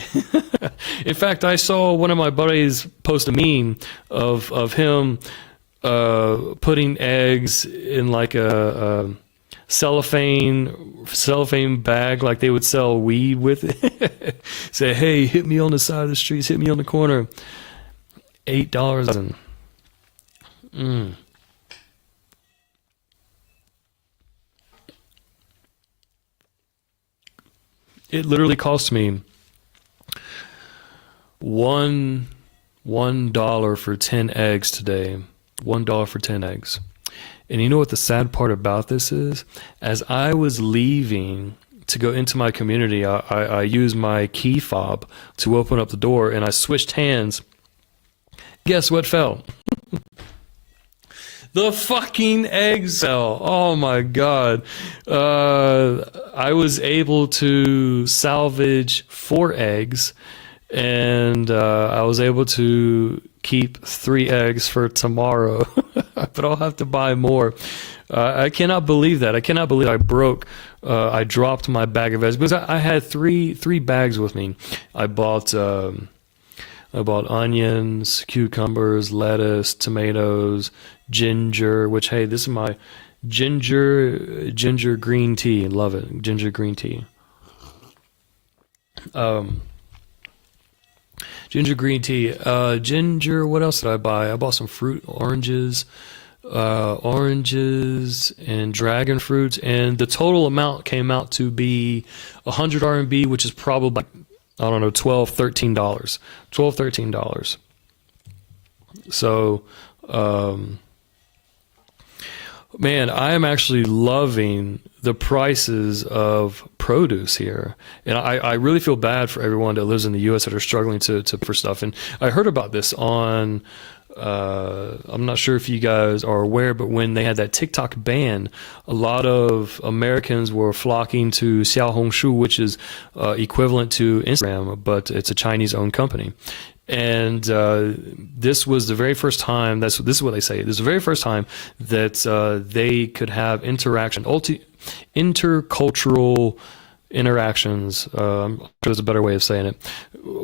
In fact, I saw one of my buddies post a meme of him putting eggs in like a cellophane bag, like they would sell weed with it. Say, "Hey, hit me on the side of the streets, hit me on the corner." $8. It literally cost me $1 for 10 eggs today. $1 for 10 eggs. And you know what the sad part about this is? As I was leaving to go into my community, I used my key fob to open up the door, and I switched hands. Guess what fell? The fucking eggs fell. Oh my God. I was able to salvage 4 eggs, and I was able to keep 3 eggs for tomorrow, but I'll have to buy more. I cannot believe that. I cannot believe I dropped my bag of eggs because I had three bags with me. I bought onions, cucumbers, lettuce, tomatoes, ginger, which, hey, this is my ginger green tea. Love it. Ginger green tea. Ginger green tea. Ginger, what else did I buy? I bought some fruit, oranges and dragon fruit, and the total amount came out to be 100 RMB, which is probably, I don't know, $12, $13. $12, $13. So, man, I am actually loving the prices of produce here. And I really feel bad for everyone that lives in the U.S. that are struggling to for stuff. And I heard about this on, I'm not sure if you guys are aware, but when they had that TikTok ban, a lot of Americans were flocking to Xiaohongshu, which is equivalent to Instagram, but it's a Chinese-owned company. And this was the very first time, this is what they say, this is the very first time that they could have intercultural interactions, I'm sure there's a better way of saying it,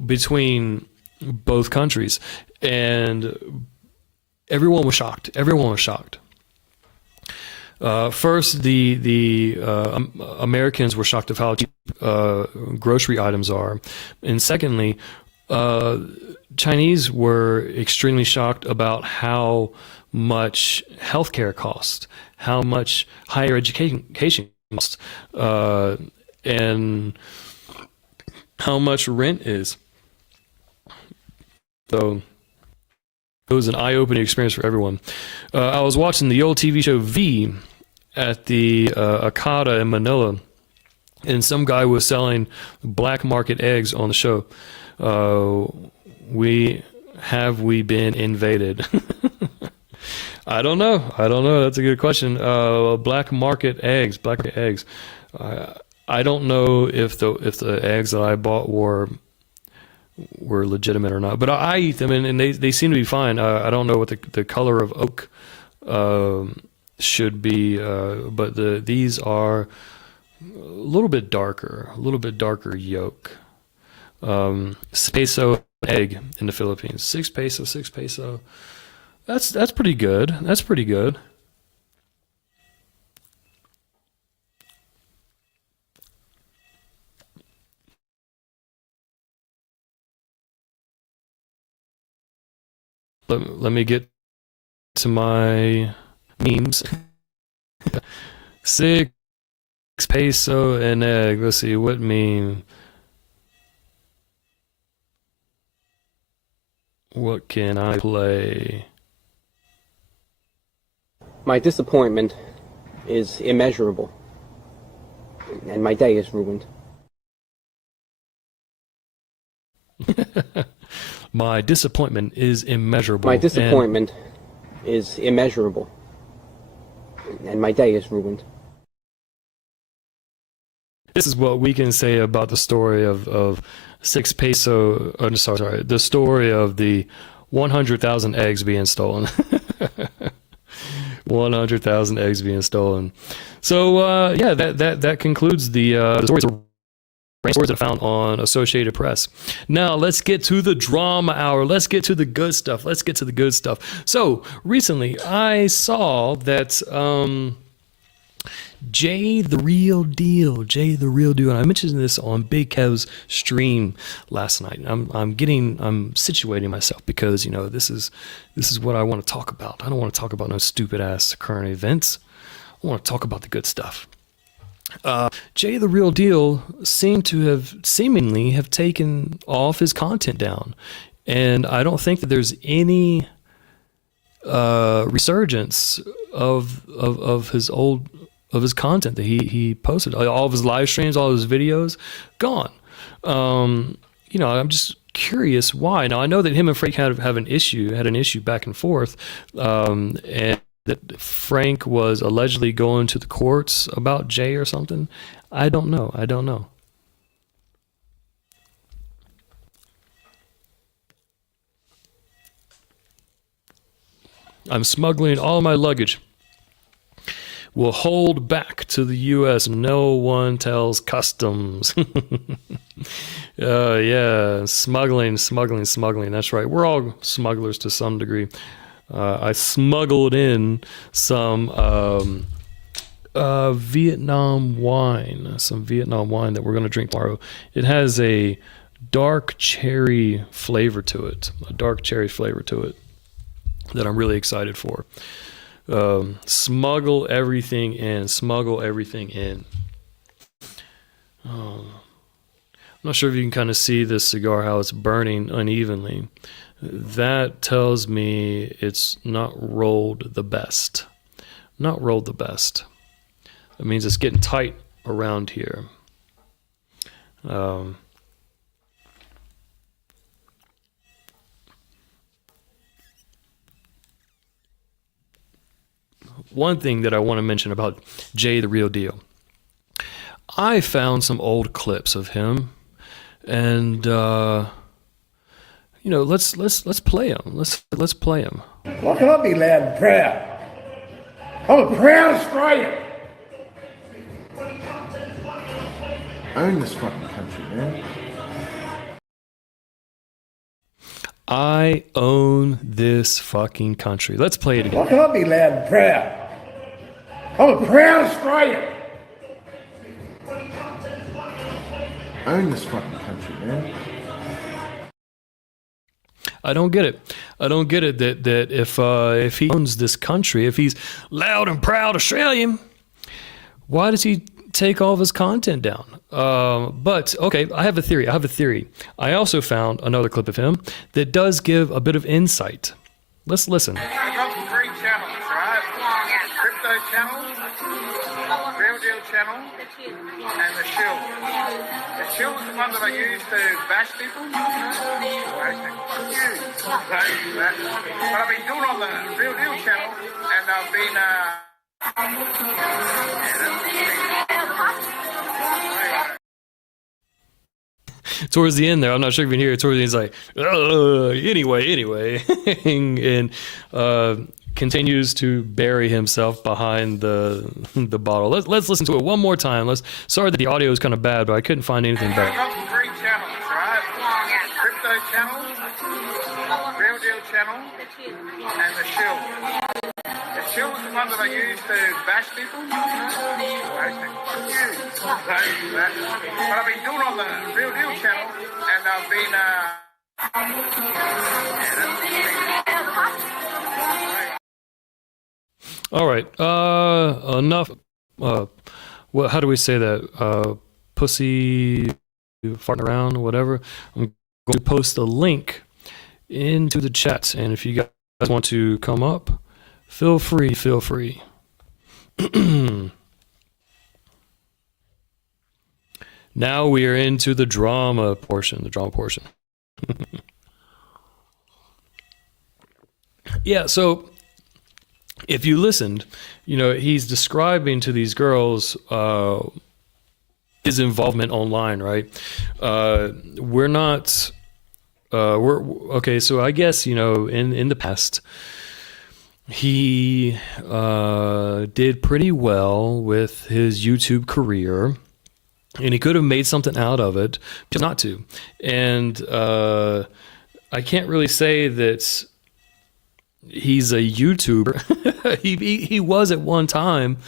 between both countries. And everyone was shocked. Everyone was shocked. First, the Americans were shocked of how cheap grocery items are. And secondly, Chinese were extremely shocked about how much healthcare costs, how much higher education costs, and how much rent is. So it was an eye-opening experience for everyone. I was watching the old TV show V at the Akata in Manila, and some guy was selling black market eggs on the show. We been invaded? I don't know. That's a good question. Black market eggs. I don't know if the eggs that I bought were legitimate or not, but I eat them, and they seem to be fine. I don't know what the color of oak should be, but these are a little bit darker yolk. Peso egg in the Philippines. 6 peso, 6 peso. That's pretty good. That's pretty good. Let me get to my memes. 6 peso an egg. Let's see, what meme? What can I play? My disappointment is immeasurable, and my day is ruined. My disappointment is immeasurable. My disappointment is immeasurable, and my day is ruined. This is what we can say about the story of 6 peso. Oh, sorry, the story of the 100,000 eggs being stolen. 100,000 eggs being stolen. So yeah, that concludes the stories that I found on Associated Press. Now let's get to the drama hour. Let's get to the good stuff. Let's get to the good stuff. So recently I saw that Jay the Real Deal, and I mentioned this on Big Kev's stream last night. I'm situating myself because, you know, this is what I want to talk about. I don't want to talk about no stupid ass current events. I want to talk about the good stuff. Jay the Real Deal seemingly have taken off his content down, and I don't think that there's any resurgence of his content that he posted. All of his live streams, all of his videos, gone. You know, I'm just curious why. Now I know that him and Frank had an issue back and forth, and that Frank was allegedly going to the courts about Jay or something. I don't know. I'm smuggling all my luggage. Will hold back to the U.S. No one tells customs. Yeah, smuggling. That's right. We're all smugglers to some degree. I smuggled in some Vietnam wine, that we're going to drink tomorrow. It has a dark cherry flavor to it, that I'm really excited for. Smuggle everything in. I'm not sure if you can kind of see this cigar, how it's burning unevenly. That tells me it's not rolled the best. That means it's getting tight around here. One thing that I want to mention about Jay the Real Deal. I found some old clips of him, and you know, let's play them. Let's play them. Why can I be loud and proud? I'm a proud Australian. Own this fucking country, man. I own this fucking country. Let's play it again. Why can I be loud and proud? I'm a proud Australian. Own this fucking country, man. I don't get it that if he owns this country, if he's loud and proud Australian, why does he take all of his content down? But okay, I have a theory. I also found another clip of him that does give a bit of insight. Let's listen. I've got 3 channels, right? Crypto channel, Real Deal channel, and the Shield. The Shield is the one that I use to bash people. But I've been doing on the Real Deal channel, and I've been towards the end there, I'm not sure if you can hear it, towards the end, he's like, anyway, and continues to bury himself behind the bottle. Let's listen to it one more time. Sorry that the audio is kind of bad, but I couldn't find anything better. I've got 3 channels, right? Crypto channel, and the shield. The shield is the one that I use to bash people. Fuck you. So, but I've been doing it on the Real Deal channel, and I've been. All right. Enough. What? How do we say that? Pussy farting around, whatever. I'm going to post a link into the chat, and if you guys want to come up, feel free. Feel free. Now we are into the drama portion. The drama portion. Yeah. So, if you listened, you know he's describing to these girls his involvement online, right? We're not. We're okay. So I guess in the past, he did pretty well with his YouTube career, and he could have made something out of it, but not to. And I can't really say that he's a YouTuber. he was at one time,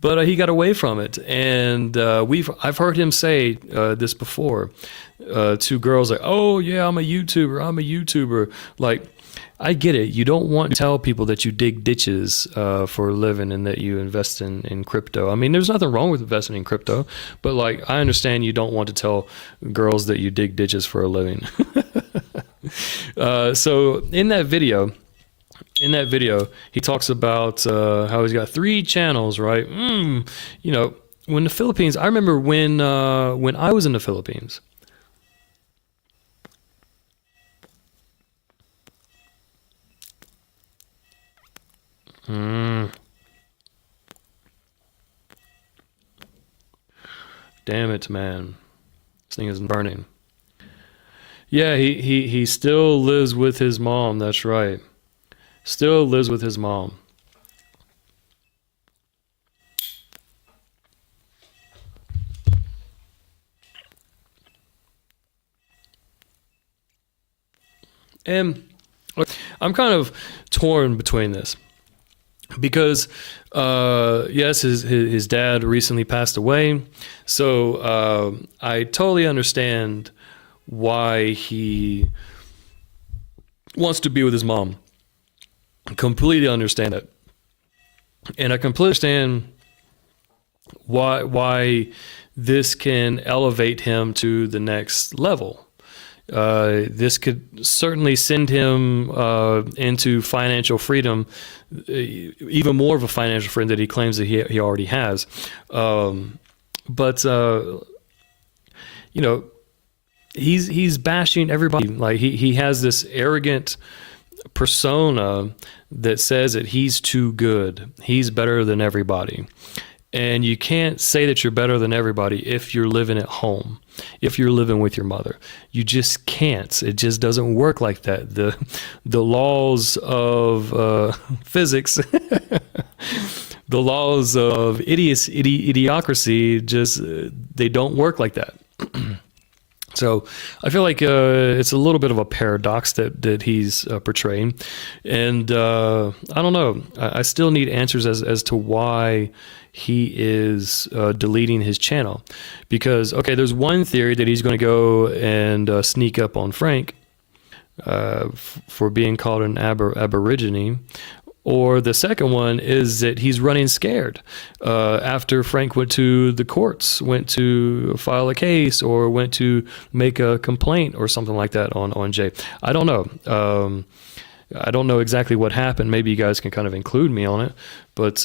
but he got away from it. And I've heard him say this before to girls like, "Oh yeah, I'm a YouTuber." Like, I get it. You don't want to tell people that you dig ditches for a living and that you invest in crypto. I mean, there's nothing wrong with investing in crypto, but like, I understand you don't want to tell girls that you dig ditches for a living. So in that video, he talks about how he's got 3 channels, right? When the Philippines, I remember when I was in the Philippines. Damn it, man. This thing is burning. Yeah, he still lives with his mom, that's right. Still lives with his mom. And I'm kind of torn between this because, yes, his dad recently passed away. So I totally understand why he wants to be with his mom. Completely understand it. And I completely understand why this can elevate him to the next level. This could certainly send him into financial freedom, even more of a financial freedom that he claims that he already has. But he's bashing everybody. Like he has this arrogant persona that says that he's too good. He's better than everybody. And you can't say that you're better than everybody if you're living at home, if you're living with your mother. You just can't. It just doesn't work like that. The laws of physics, the laws of idiocracy, just they don't work like that. So I feel like it's a little bit of a paradox that he's portraying. And I don't know. I still need answers as to why he is deleting his channel. Because, okay, there's one theory that he's going to go and sneak up on Frank for being called an aborigine. Or the second one is that he's running scared after Frank went to the courts, went to file a case, or went to make a complaint or something like that on Jay. I don't know. I don't know exactly what happened. Maybe you guys can kind of include me on it. But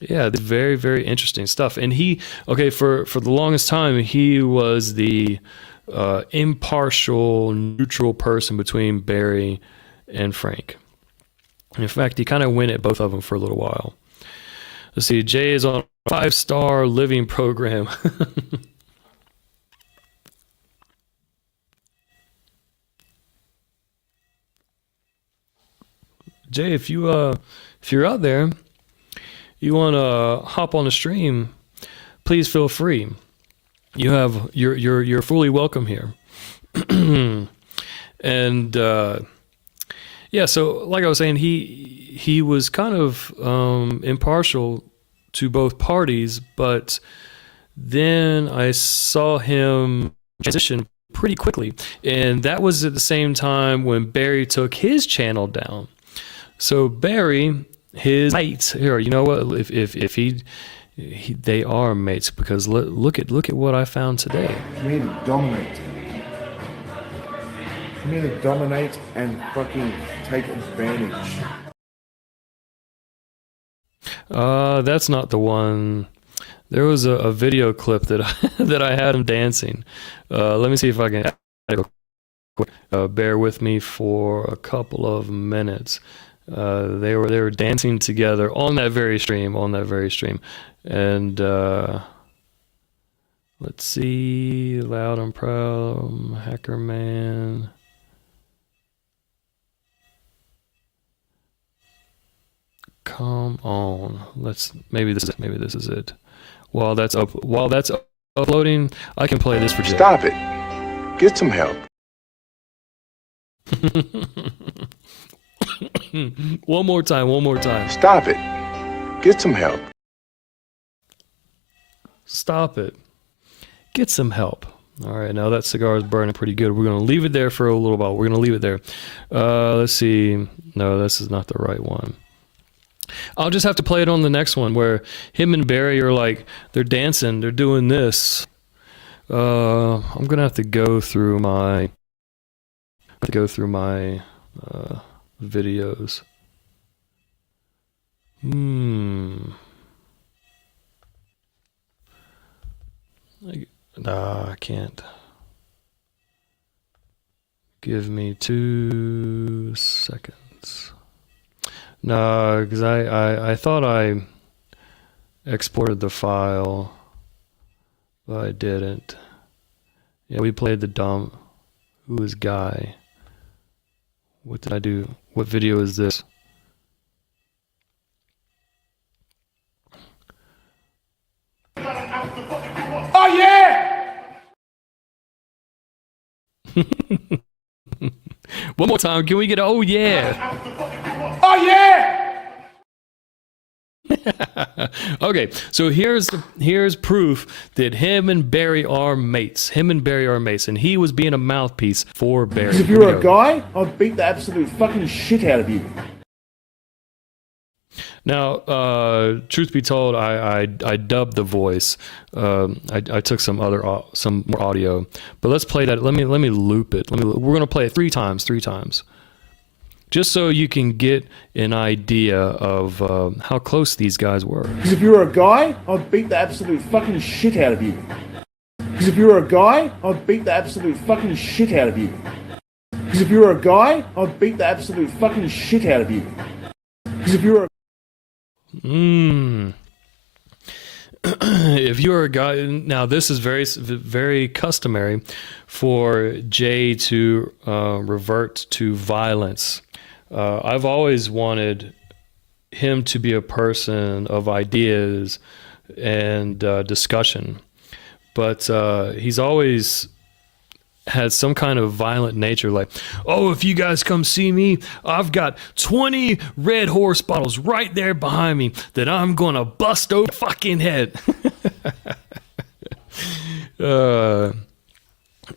yeah, it's very, very interesting stuff. And for the longest time, he was the impartial, neutral person between Barry and Frank. In fact, he kind of went at both of them for a little while. Let's see, Jay is on a 5-star living program. Jay, if you're out there, you want to hop on the stream, please feel free. You're fully welcome here. And Yeah, so like I was saying, he was kind of impartial to both parties, but then I saw him transition pretty quickly, and that was at the same time when Barry took his channel down. So Barry, his mates here, you know what? If they are mates, because look at what I found today. I'm here to dominate. I'm here to dominate and fucking take advantage. That's not the one. There was a video clip that that I had him dancing. Let me see if I can. Bear with me for a couple of minutes. They were dancing together on that very stream. And let's see, Loud and Proud, Hacker Man. Come on, maybe this is it. While that's uploading, I can play this for Jay. Stop it. Get some help. One more time. Stop it. Get some help. Stop it. Get some help. All right, now that cigar is burning pretty good. We're going to leave it there for a little while. We're going to leave it there. Let's see. No, this is not the right one. I'll just have to play it on the next one where him and Barry are like, they're dancing, they're doing this. I'm going to have to go through my videos. I can't. Give me 2 seconds. No, because I thought I exported the file, but I didn't. Yeah, we played the dumb. Who is Guy? What did I do? What video is this? Oh yeah! One more time. Can we get? Oh yeah! Oh yeah! Okay, so here's proof that him and Barry are mates. And he was being a mouthpiece for Barry. Because if you were a guy, I'd beat the absolute fucking shit out of you. Now, truth be told, I dubbed the voice. I took some more audio, but let's play that. Let me loop it. We're gonna play it three times, just so you can get an idea of how close these guys were. Because if you were a guy, I'd beat the absolute fucking shit out of you. Because if you were a guy, I'd beat the absolute fucking shit out of you. Because if you were a guy, I'd beat the absolute fucking shit out of you. Because if you were If you're a guy, now this is very customary for Jay to revert to violence. I've always wanted him to be a person of ideas and discussion, but he's always had some kind of violent nature, like, oh, if you guys come see me, I've got 20 Red Horse bottles right there behind me that I'm gonna bust over fucking head.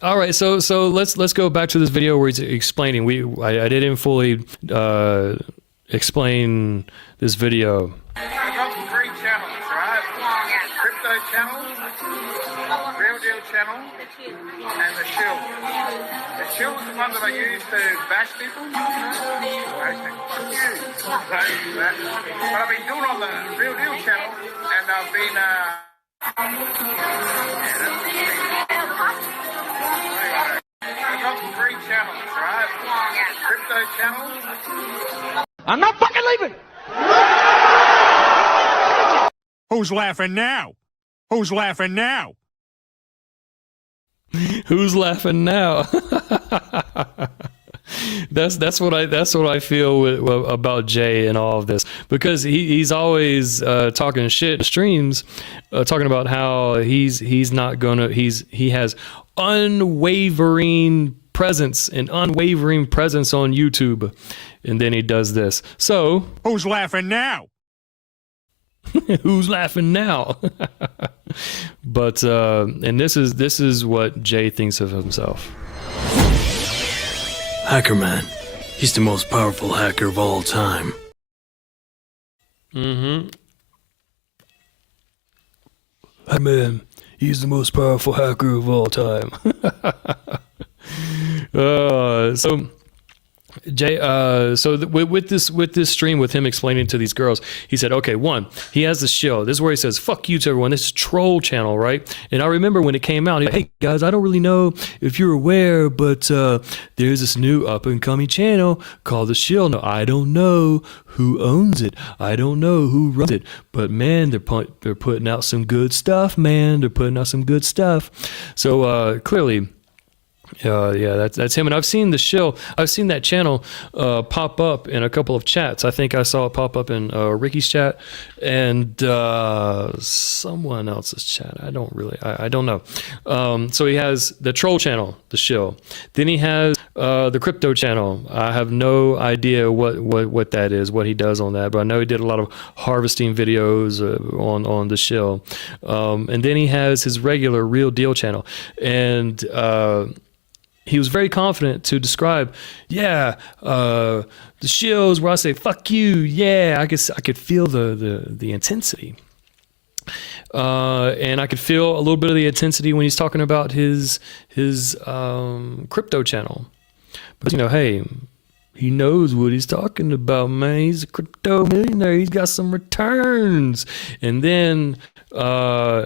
All right, so let's go back to this video where he's explaining. I didn't fully explain this video. I've got 3 channels, right? Crypto channel, Real Deal channel, and the Shield. The Shield is the one that I use to bash people. But I've been doing on the Real Deal channel, and I've been I've got 3 channels, right? Crypto channel. I'm not fucking leaving! Who's laughing now? Who's laughing now? Who's laughing now? That's what I feel about Jay and all of this, because he's always talking shit in streams, talking about how he has unwavering presence, an unwavering presence on YouTube. And then he does this. So, Who's laughing now? who's laughing now? But and this is what Jay thinks of himself. Hacker Man. He's the most powerful hacker of all time. Mm-hmm. Hacker Man. He's the most powerful hacker of all time. So Jay, with this stream, with him explaining to these girls, he said, okay, one, he has the show. This is where he says, fuck you to everyone. This is Troll Channel, right? And I remember when it came out, he was like, hey guys, I don't really know if you're aware, but there's this new up and coming channel called The Shield. No, I don't know who owns it. I don't know who runs it, but man, they're putting out some good stuff, man. They're putting out some good stuff. So clearly, yeah, that's him. And I've seen the show. I've seen that channel pop up in a couple of chats. I think I saw it pop up in Ricky's chat and someone else's chat. I don't know. So he has the Troll Channel, the show. Then he has the Crypto Channel. I have no idea what that is, what he does on that, but I know he did a lot of harvesting videos on the show. And then he has his regular Real Deal channel. And he was very confident to describe, the shows where I say "fuck you." Yeah, I could feel the intensity, and I could feel a little bit of the intensity when he's talking about his crypto channel. But hey, he knows what he's talking about, man. He's a crypto millionaire. He's got some returns, and then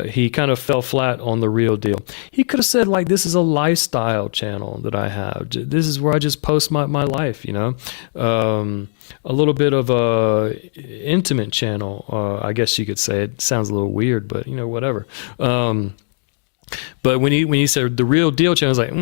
he kind of fell flat on the Real Deal. He could have said, like, this is a lifestyle channel that I have. This is where I just post my life, a little bit of a intimate channel, I guess you could say. It sounds a little weird, but whatever. But when he said the Real Deal channel, I was like,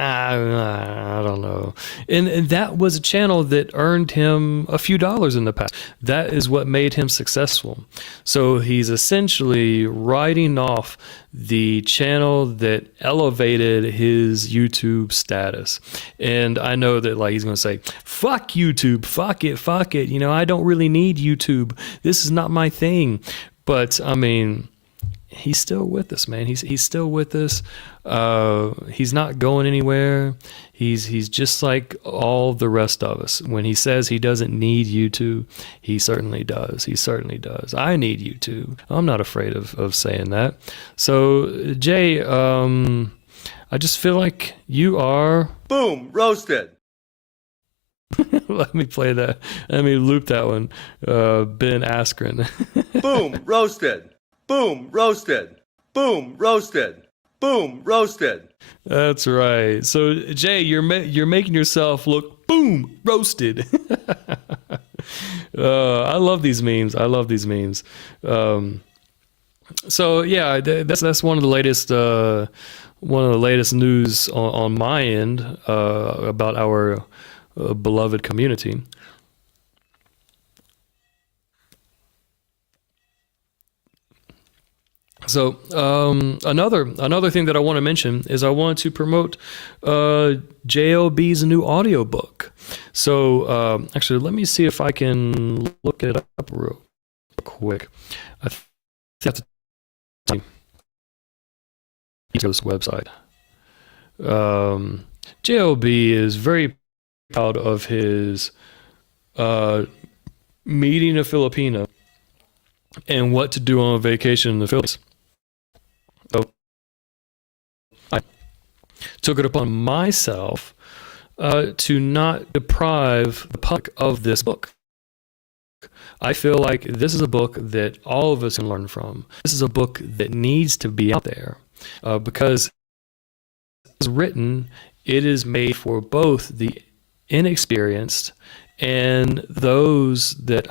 I don't know. And that was a channel that earned him a few dollars in the past. That is what made him successful. So he's essentially writing off the channel that elevated his YouTube status. And I know that he's going to say, fuck YouTube, fuck it. I don't really need YouTube. This is not my thing. But I mean, he's still with us, man. He's still with us. He's not going anywhere. He's just like all the rest of us. When he says he doesn't need YouTube, he certainly does. He certainly does. I need YouTube. I'm not afraid of saying that. So Jay, I just feel like you are. Boom, roasted. Let me play that. Let me loop that one. Ben Askren. Boom, roasted. Boom, roasted. Boom, roasted. Boom, roasted. That's right. So Jay, you're making yourself look boom roasted. I love these memes. So yeah, that's one of the latest news on my end about our beloved community. So another thing that I want to mention is I want to promote JLB's new audiobook. So actually, let me see if I can look it up real quick. I have to tell you this website. JLB is very proud of his meeting a Filipino and what to do on vacation in the Philippines. So I took it upon myself to not deprive the public of this book. I feel like this is a book that all of us can learn from. This is a book that needs to be out there because it's written, it is made for both the inexperienced and those that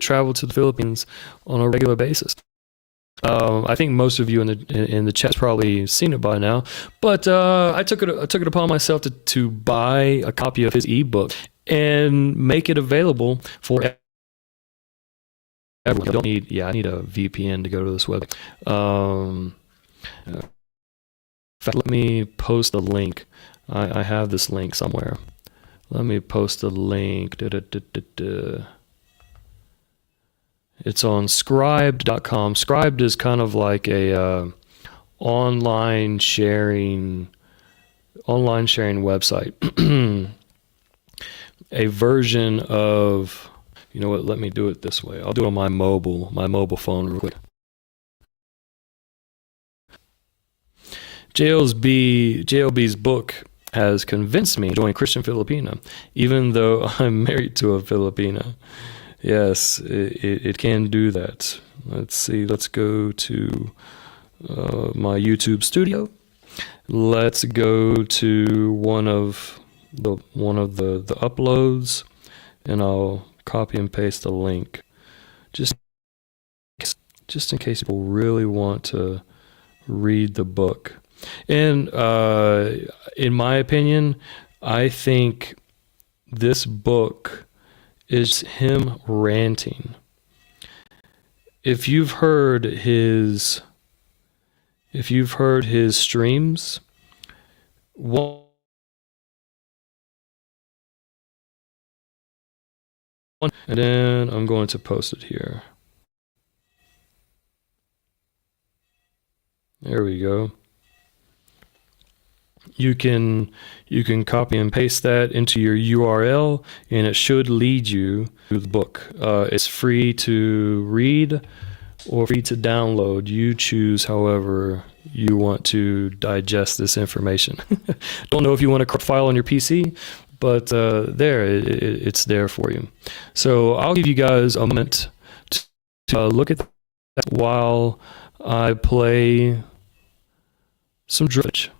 travel to the Philippines on a regular basis. I think most of you in the chat's probably seen it by now, but I took it upon myself to buy a copy of his ebook and make it available for everyone. I need a VPN to go to this website. In fact, let me post a link. I have this link somewhere. Let me post a link. It's on Scribd.com. Scribd is kind of like a online sharing website. A version of, you know what? Let me do it this way. I'll do it on my mobile phone real quick. JLB's book has convinced me to join Christian Filipina, even though I'm married to a Filipina. Yes, it can do that. Let's see. Let's go to my YouTube studio. Let's go to one of the uploads, and I'll copy and paste the link, just in case people really want to read the book. And in my opinion, I think this book is him ranting. If you've heard his streams, and then I'm going to post it here. There we go. You can copy and paste that into your URL, and it should lead you to the book. It's free to read or free to download. You choose however you want to digest this information. Don't know if you want a file on your PC, but it's there for you. So I'll give you guys a moment to look at that while I play some Dredge.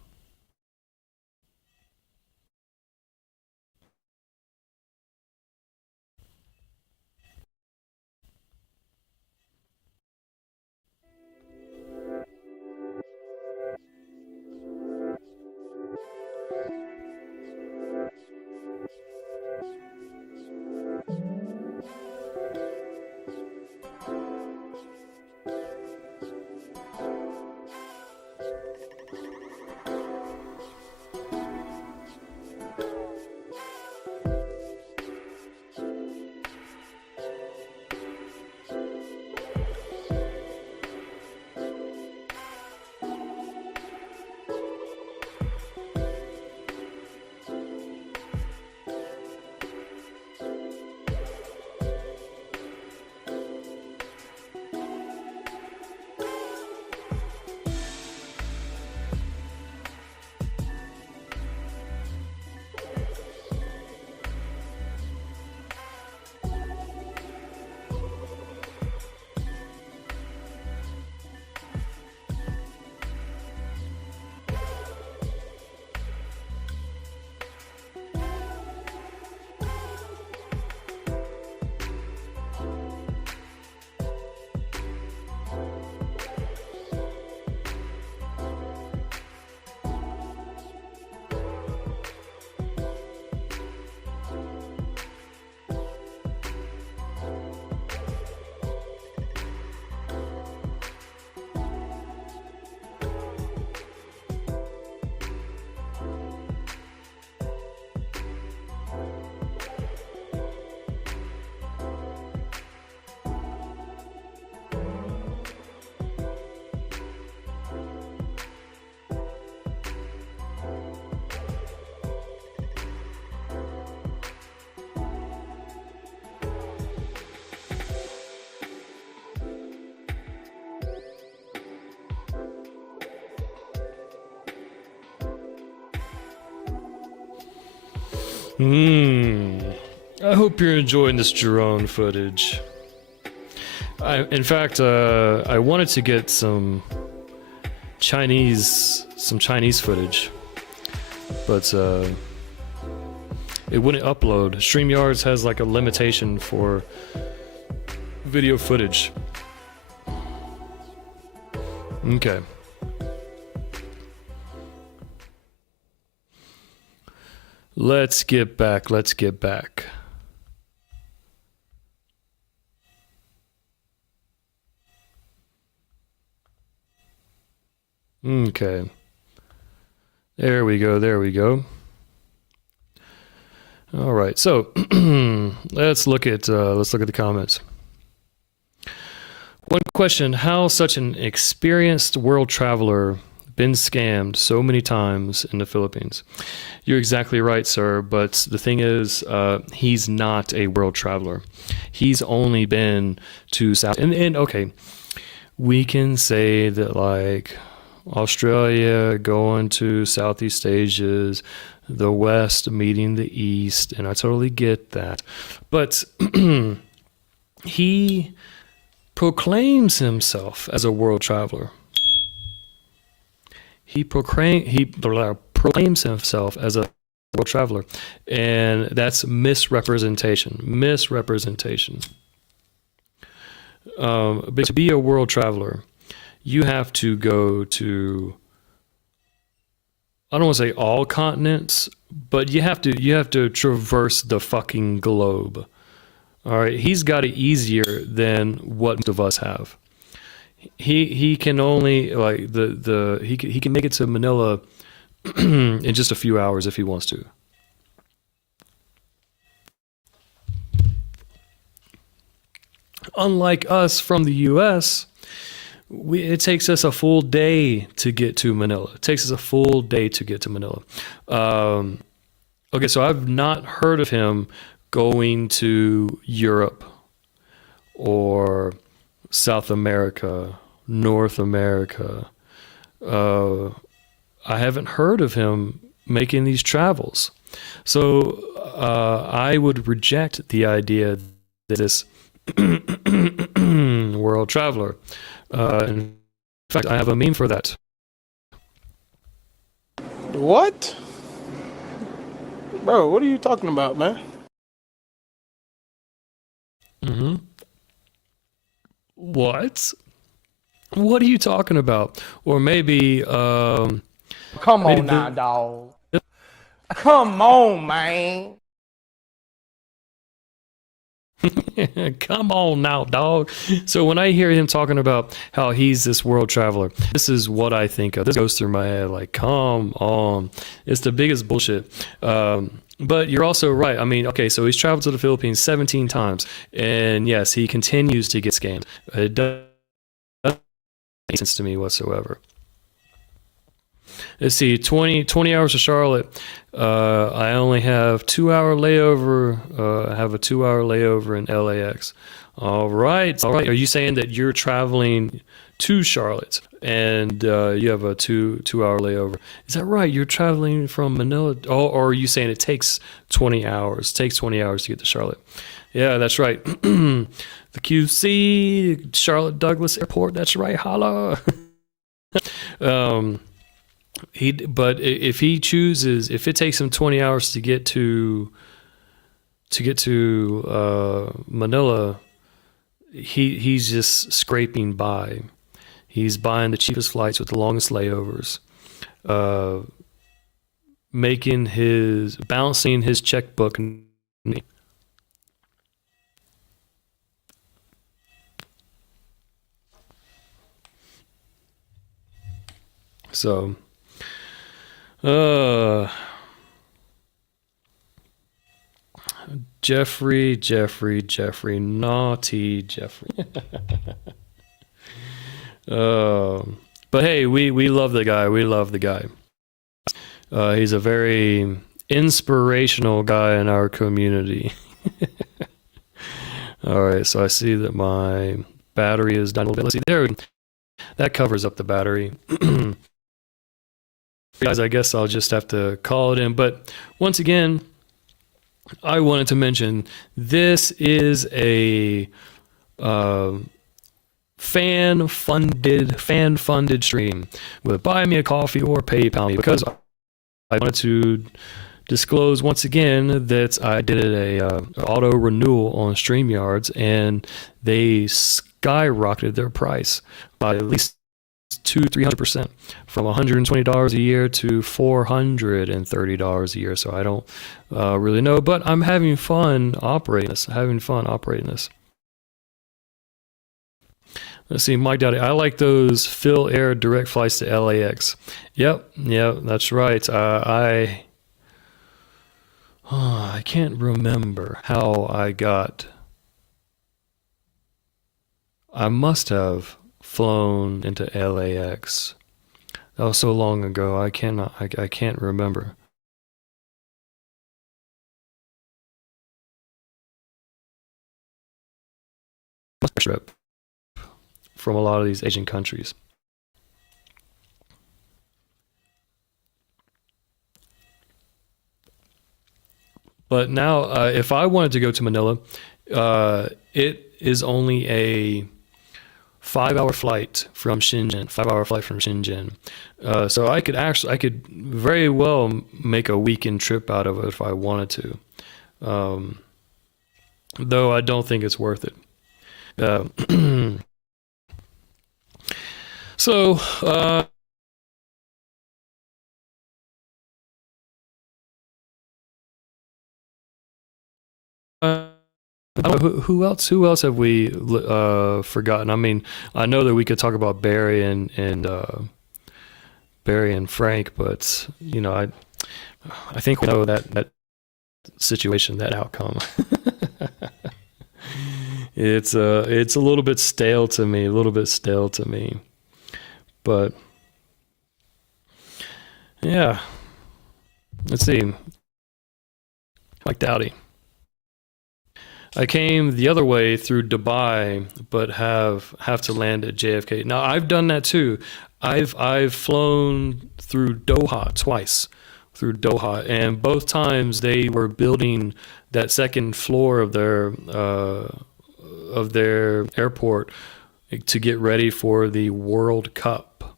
I hope you're enjoying this drone footage. In fact, I wanted to get some Chinese footage, but it wouldn't upload. StreamYards has like a limitation for video footage. Okay. Let's get back. Okay. There we go. All right, so let's look at the comments. One question: how such an experienced world traveler been scammed so many times in the Philippines? You're exactly right, sir. But the thing is, he's not a world traveler. He's only been to South. And okay, we can say that like Australia going to Southeast Asia's the West meeting the East, and I totally get that. But he proclaims himself as a world traveler. He proclaims himself as a world traveler, and that's misrepresentation. But to be a world traveler, you have to go to, I don't want to say all continents, but you have to traverse the fucking globe. All right, he's got it easier than what most of us have. He can only like he can make it to Manila in just a few hours if he wants to. Unlike us from the U.S., it takes us a full day to get to Manila. It takes us a full day to get to Manila. Okay, so I've not heard of him going to Europe or South America, North America. I haven't heard of him making these travels. So I would reject the idea that this world traveler. In fact, I have a meme for that. What? Bro, what are you talking about, man? Mm-hmm. What? What are you talking about? Or maybe, Come maybe on now, dog. Come on, man. Come on now, dog. So when I hear him talking about how he's this world traveler, this is what I think of. This goes through my head like, come on. It's the biggest bullshit. But you're also right. I mean, okay, so he's traveled to the Philippines 17 times. And yes, he continues to get scammed. It doesn't make sense to me whatsoever. Let's see, 20 hours to Charlotte. I only have 2-hour layover. I have a 2-hour layover in LAX. All right. Are you saying that you're traveling to Charlotte and you have a 2-hour layover? Is that right? You're traveling from Manila, or are you saying it takes 20 hours? It takes 20 hours to get to Charlotte. Yeah, that's right. The QC, Charlotte Douglas Airport. That's right. Holla. But if he chooses, if it takes him 20 hours to get to Manila, he's just scraping by. He's buying the cheapest flights with the longest layovers, balancing his checkbook. So, Jeffrey, naughty Jeffrey. But hey, we love the guy. We love the guy. He's a very inspirational guy in our community. All right, so I see that my battery is done a little bit. Let's see there. That covers up the battery. Guys, I guess I'll just have to call it in. But once again, I wanted to mention this is a fan-funded stream with Buy Me a Coffee or PayPal me, because I wanted to disclose once again that I did a auto renewal on StreamYards, and they skyrocketed their price by at least 200-300%, from $120 a year to $430 a year. So I don't really know, but I'm having fun operating this. Let's see, Mike Dowdy. I like those Phil Air direct flights to LAX. Yep, that's right. I can't remember how I got. I must have flown into LAX. That was so long ago. I can't remember. Trip from a lot of these Asian countries. But now, if I wanted to go to Manila, it is only a 5-hour flight from Shenzhen. 5-hour flight from Shenzhen. So I could very well make a weekend trip out of it if I wanted to. Though I don't think it's worth it. So. Who else have we forgotten? I mean, I know that we could talk about Barry and Frank, but you know, I think we know that situation, that outcome. It's a little bit stale to me, but yeah. Let's see. Mike Dowdy. I came the other way through Dubai, but have to land at JFK. Now I've done that too. I've flown through Doha twice, and both times they were building that second floor of their airport to get ready for the World Cup.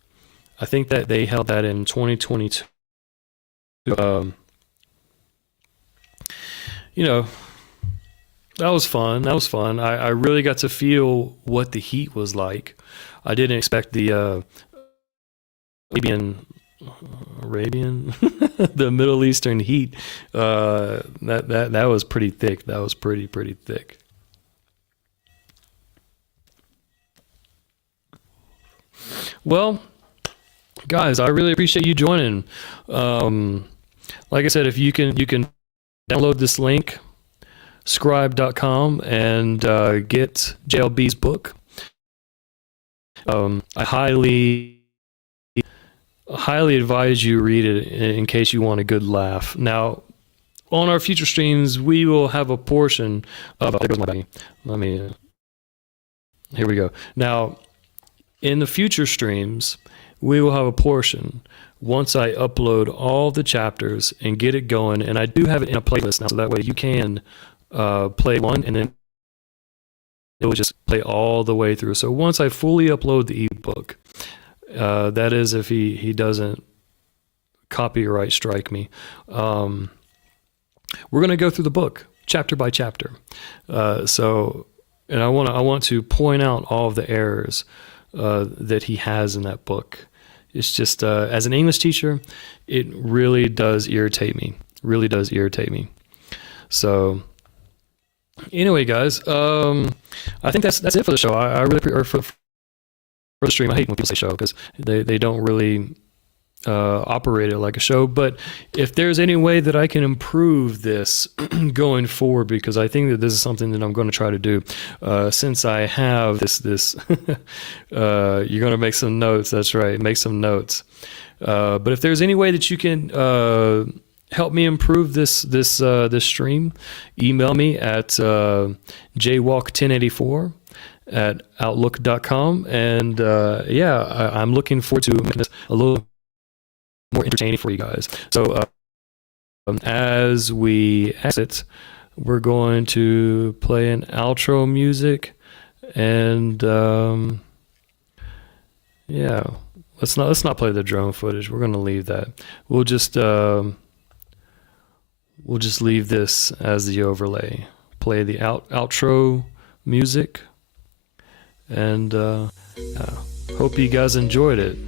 I think that they held that in 2022. You know. That was fun. I really got to feel what the heat was like. I didn't expect the Arabian, the Middle Eastern heat. That was pretty thick. That was pretty thick. Well, guys, I really appreciate you joining. Like I said, if you can download this link. Scribe.com and get JLB's book. I highly advise you read it in case you want a good laugh. Now, on our future streams, we will have a portion of. There goes my buddy. Let me. Here we go. Now, in the future streams, we will have a portion once I upload all the chapters and get it going, and I do have it in a playlist now, so that way you can. Play one and then it will just play all the way through. So once I fully upload the ebook, that is if he doesn't copyright strike me, we're going to go through the book chapter by chapter. And I want to point out all of the errors that he has in that book. It's just as an English teacher, it really does irritate me. So. Anyway, guys, I think that's it for the show. I really for the stream. I hate when people say show because they don't really operate it like a show. But if there's any way that I can improve this going forward, because I think that this is something that I'm going to try to do. Since I have this, you're going to make some notes. That's right, make some notes. But if there's any way that you can. Help me improve this stream, email me at jwalk1084 at outlook.com. And I'm looking forward to making this a little more entertaining for you guys. So as we exit, we're going to play an outro music, and let's not play the drone footage. We're going to leave that. We'll just leave this as the overlay. Play the outro music. And hope you guys enjoyed it.